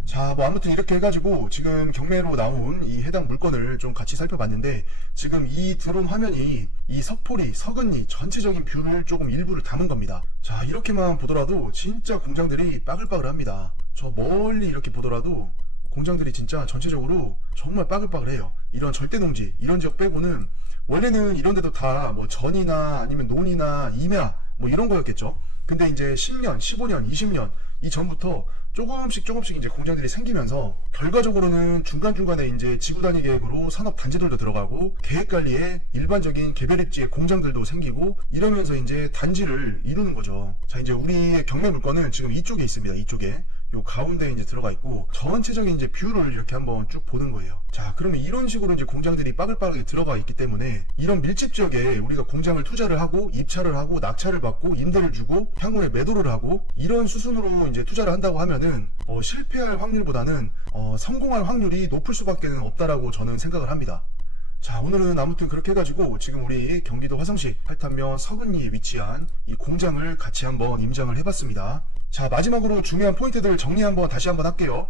자, 뭐 아무튼 이렇게 해가지고 지금 경매로 나온 이 해당 물건을 좀 같이 살펴봤는데, 지금 이 드론 화면이 이 석포리, 석은리 전체적인 뷰를 조금 일부를 담은 겁니다. 자, 이렇게만 보더라도 진짜 공장들이 빠글빠글합니다. 저 멀리 이렇게 보더라도 공장들이 진짜 전체적으로 정말 빠글빠글해요. 이런 절대농지 이런 지역 빼고는 원래는 이런 데도 다 뭐 전이나 아니면 논이나 임야 뭐 이런 거였겠죠. 근데 이제 10년, 15년, 20년 이전부터 조금씩 이제 공장들이 생기면서 결과적으로는 중간중간에 이제 지구단위 계획으로 산업 단지들도 들어가고 계획 관리에 일반적인 개별 입지의 공장들도 생기고 이러면서 이제 단지를 이루는 거죠. 자, 이제 우리의 경매 물건은 지금 이쪽에 있습니다. 이쪽에. 요 가운데에 이제 들어가 있고 전체적인 이제 뷰를 이렇게 한번 쭉 보는 거예요. 자, 그러면 이런 식으로 이제 공장들이 빠글빠글하게 들어가 있기 때문에 이런 밀집 지역에 우리가 공장을 투자를 하고 입찰을 하고 낙찰을 받고 임대를 주고 향후에 매도를 하고 이런 수순으로 이제 투자를 한다고 하면은 실패할 확률보다는 성공할 확률이 높을 수밖에 없다라고 저는 생각을 합니다. 자, 오늘은 아무튼 그렇게 해가지고 지금 우리 경기도 화성시 팔탄면 서근리에 위치한 이 공장을 같이 한번 임장을 해봤습니다. 자, 마지막으로 중요한 포인트들 정리 다시 한번 할게요.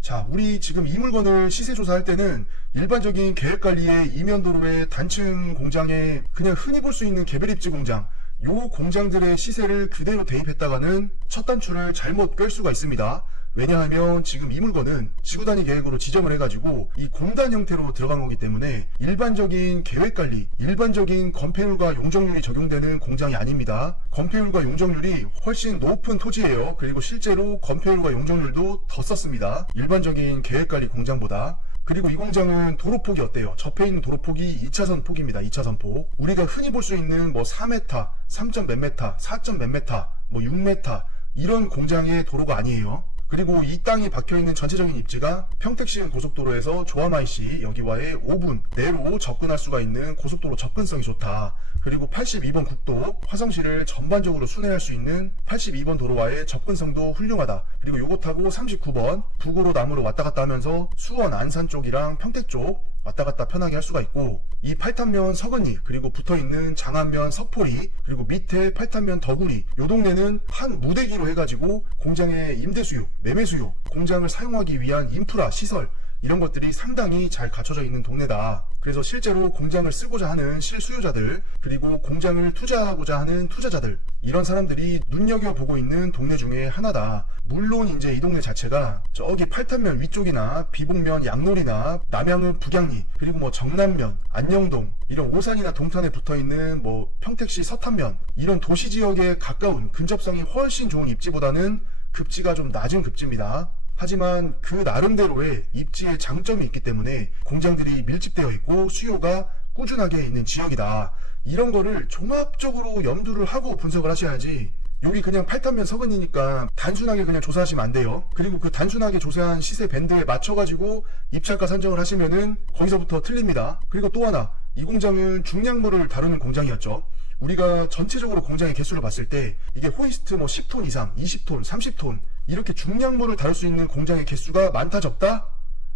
자, 우리 지금 이 물건을 시세 조사할 때는 일반적인 계획관리의 이면도로의 단층 공장에 그냥 흔히 볼 수 있는 개별 입지 공장, 요 공장들의 시세를 그대로 대입했다가는 첫 단추를 잘못 꿰을 수가 있습니다. 왜냐하면 지금 이 물건은 지구단위 계획으로 지정을 해가지고 이 공단 형태로 들어간 거기 때문에 일반적인 계획관리, 일반적인 건폐율과 용적률이 적용되는 공장이 아닙니다. 건폐율과 용적률이 훨씬 높은 토지예요. 그리고 실제로 건폐율과 용적률도 더 썼습니다. 일반적인 계획관리 공장보다. 그리고 이 공장은 도로폭이 어때요? 접해 있는 도로폭이 2차선 폭입니다. 2차선 폭. 우리가 흔히 볼 수 있는 뭐 4m, 3점 몇 m, 4점 몇 m, 뭐 6m 이런 공장의 도로가 아니에요. 그리고 이 땅이 박혀있는 전체적인 입지가 평택시흥 고속도로에서 조함IC 여기와의 5분 내로 접근할 수가 있는 고속도로 접근성이 좋다. 그리고 82번 국도 화성시를 전반적으로 순회할 수 있는 82번 도로와의 접근성도 훌륭하다. 그리고 요거 타고 39번 북으로 남으로 왔다 갔다 하면서 수원 안산 쪽이랑 평택 쪽 왔다 갔다 편하게 할 수가 있고 이 팔탄면 서근리 그리고 붙어있는 장안면 서포리 그리고 밑에 팔탄면 덕우리 요 동네는 한 무대기로 해가지고 공장의 임대 수요, 매매 수요, 공장을 사용하기 위한 인프라, 시설 이런 것들이 상당히 잘 갖춰져 있는 동네다. 그래서 실제로 공장을 쓰고자 하는 실수요자들 그리고 공장을 투자하고자 하는 투자자들 이런 사람들이 눈여겨보고 있는 동네 중에 하나다. 물론 이제 이 동네 자체가 저기 팔탄면 위쪽이나 비봉면 양놀이나 남양은 북양리 그리고 뭐 정남면 안녕동 이런 오산이나 동탄에 붙어있는 뭐 평택시 서탄면 이런 도시지역에 가까운 근접성이 훨씬 좋은 입지보다는 급지가 좀 낮은 급지입니다. 하지만 그 나름대로의 입지의 장점이 있기 때문에 공장들이 밀집되어 있고 수요가 꾸준하게 있는 지역이다. 이런 거를 종합적으로 염두를 하고 분석을 하셔야지 여기 그냥 팔탄면 서근이니까 단순하게 그냥 조사하시면 안 돼요. 그리고 그 단순하게 조사한 시세 밴드에 맞춰가지고 입찰가 선정을 하시면은 거기서부터 틀립니다. 그리고 또 하나 이 공장은 중량물을 다루는 공장이었죠. 우리가 전체적으로 공장의 개수를 봤을 때 이게 호이스트 뭐 10톤 이상, 20톤, 30톤 이렇게 중량물을 다룰 수 있는 공장의 개수가 많다 적다?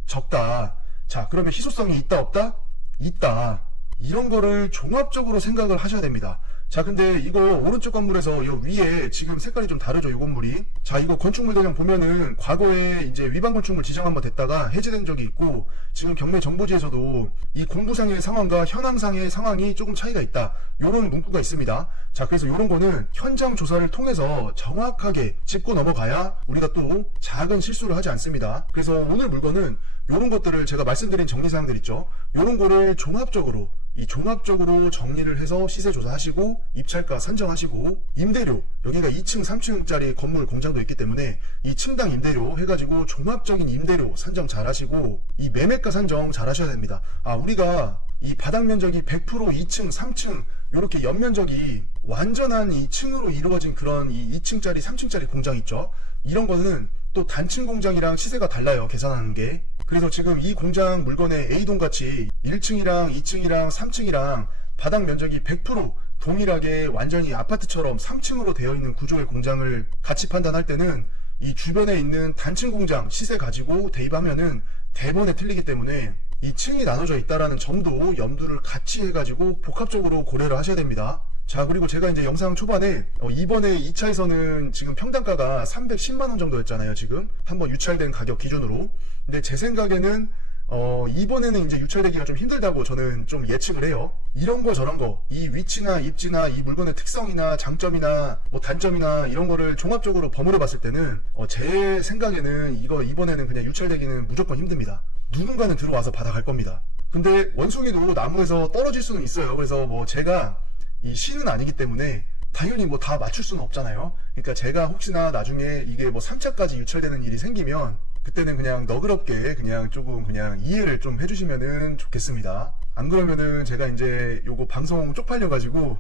적다. 자, 그러면 희소성이 있다 없다? 있다. 이런 거를 종합적으로 생각을 하셔야 됩니다. 자, 근데 이거 오른쪽 건물에서 이 위에 지금 색깔이 좀 다르죠, 이 건물이. 자, 이거 건축물 대장 보면은 과거에 이제 위반 건축물 지정 한번 됐다가 해제된 적이 있고 지금 경매 정보지에서도 이 공부상의 상황과 현황상의 상황이 조금 차이가 있다. 요런 문구가 있습니다. 자, 그래서 요런 거는 현장 조사를 통해서 정확하게 짚고 넘어가야 우리가 또 작은 실수를 하지 않습니다. 그래서 오늘 물건은 요런 것들을 제가 말씀드린 정리사항들 있죠. 요런 거를 종합적으로 정리를 해서 시세 조사하시고 입찰가 선정하시고 임대료 여기가 2층 3층짜리 건물 공장도 있기 때문에 이 층당 임대료 해가지고 종합적인 임대료 선정 잘 하시고 이 매매가 선정 잘 하셔야 됩니다. 우리가 이 바닥 면적이 100% 2층 3층 이렇게 연면적이 완전한 이 층으로 이루어진 그런 이 2층짜리 3층짜리 공장 있죠. 이런 거는 또 단층 공장이랑 시세가 달라요. 계산하는 게. 그래서 지금 이 공장 물건의 A동 같이 1층이랑 2층이랑 3층이랑 바닥 면적이 100% 동일하게 완전히 아파트처럼 3층으로 되어 있는 구조의 공장을 가치 판단할 때는 이 주변에 있는 단층 공장 시세 가지고 대입하면은 대번에 틀리기 때문에 이 층이 나눠져 있다라는 점도 염두를 같이 해가지고 복합적으로 고려를 하셔야 됩니다. 자, 그리고 제가 이제 영상 초반에 이번에 2차에서는 지금 평당가가 310만원 정도였잖아요. 지금 한번 유찰된 가격 기준으로. 근데 제 생각에는 이번에는 이제 유찰되기가 좀 힘들다고 저는 좀 예측을 해요. 이런 거 저런 거, 이 위치나 입지나 이 물건의 특성이나 장점이나 뭐 단점이나 이런 거를 종합적으로 버무려 봤을 때는 제 생각에는 이거 이번에는 그냥 유찰되기는 무조건 힘듭니다. 누군가는 들어와서 받아갈 겁니다. 근데 원숭이도 나무에서 떨어질 수는 있어요. 그래서 뭐 제가 이 신은 아니기 때문에 당연히 뭐 다 맞출 수는 없잖아요. 그러니까 제가 혹시나 나중에 이게 뭐 3차까지 유찰되는 일이 생기면 그때는 그냥 너그럽게 그냥 조금 그냥 이해를 좀 해주시면은 좋겠습니다. 안 그러면은 제가 이제 요거 방송 쪽팔려가지고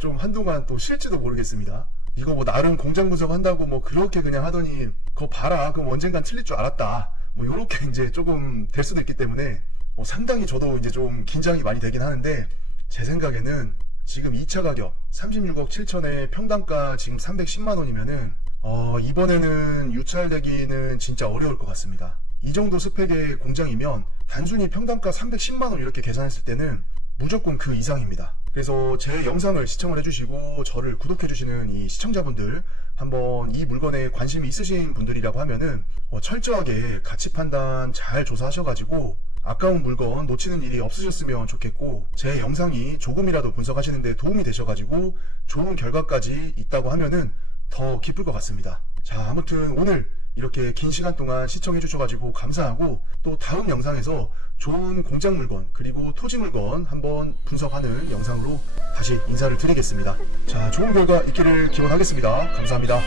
좀 한동안 또 쉴지도 모르겠습니다. 이거 뭐 나름 공장 분석한다고 뭐 그렇게 그냥 하더니 그거 봐라 그럼 언젠간 틀릴 줄 알았다 뭐 요렇게 이제 조금 될 수도 있기 때문에 상당히 저도 이제 좀 긴장이 많이 되긴 하는데, 제 생각에는 지금 2차 가격 36억 7천에 평당가 지금 310만 원이면은 이번에는 유찰되기는 진짜 어려울 것 같습니다. 이 정도 스펙의 공장이면 단순히 평당가 310만 원 이렇게 계산했을 때는 무조건 그 이상입니다. 그래서 제 영상을 시청을 해주시고 저를 구독해주시는 이 시청자분들, 한번 이 물건에 관심이 있으신 분들이라고 하면은 철저하게 가치 판단 잘 조사하셔가지고 아까운 물건 놓치는 일이 없으셨으면 좋겠고, 제 영상이 조금이라도 분석하시는데 도움이 되셔가지고 좋은 결과까지 있다고 하면은 더 기쁠 것 같습니다. 자, 아무튼 오늘 이렇게 긴 시간 동안 시청해 주셔가지고 감사하고, 또 다음 영상에서 좋은 공장 물건 그리고 토지 물건 한번 분석하는 영상으로 다시 인사를 드리겠습니다. 자, 좋은 결과 있기를 기원하겠습니다. 감사합니다.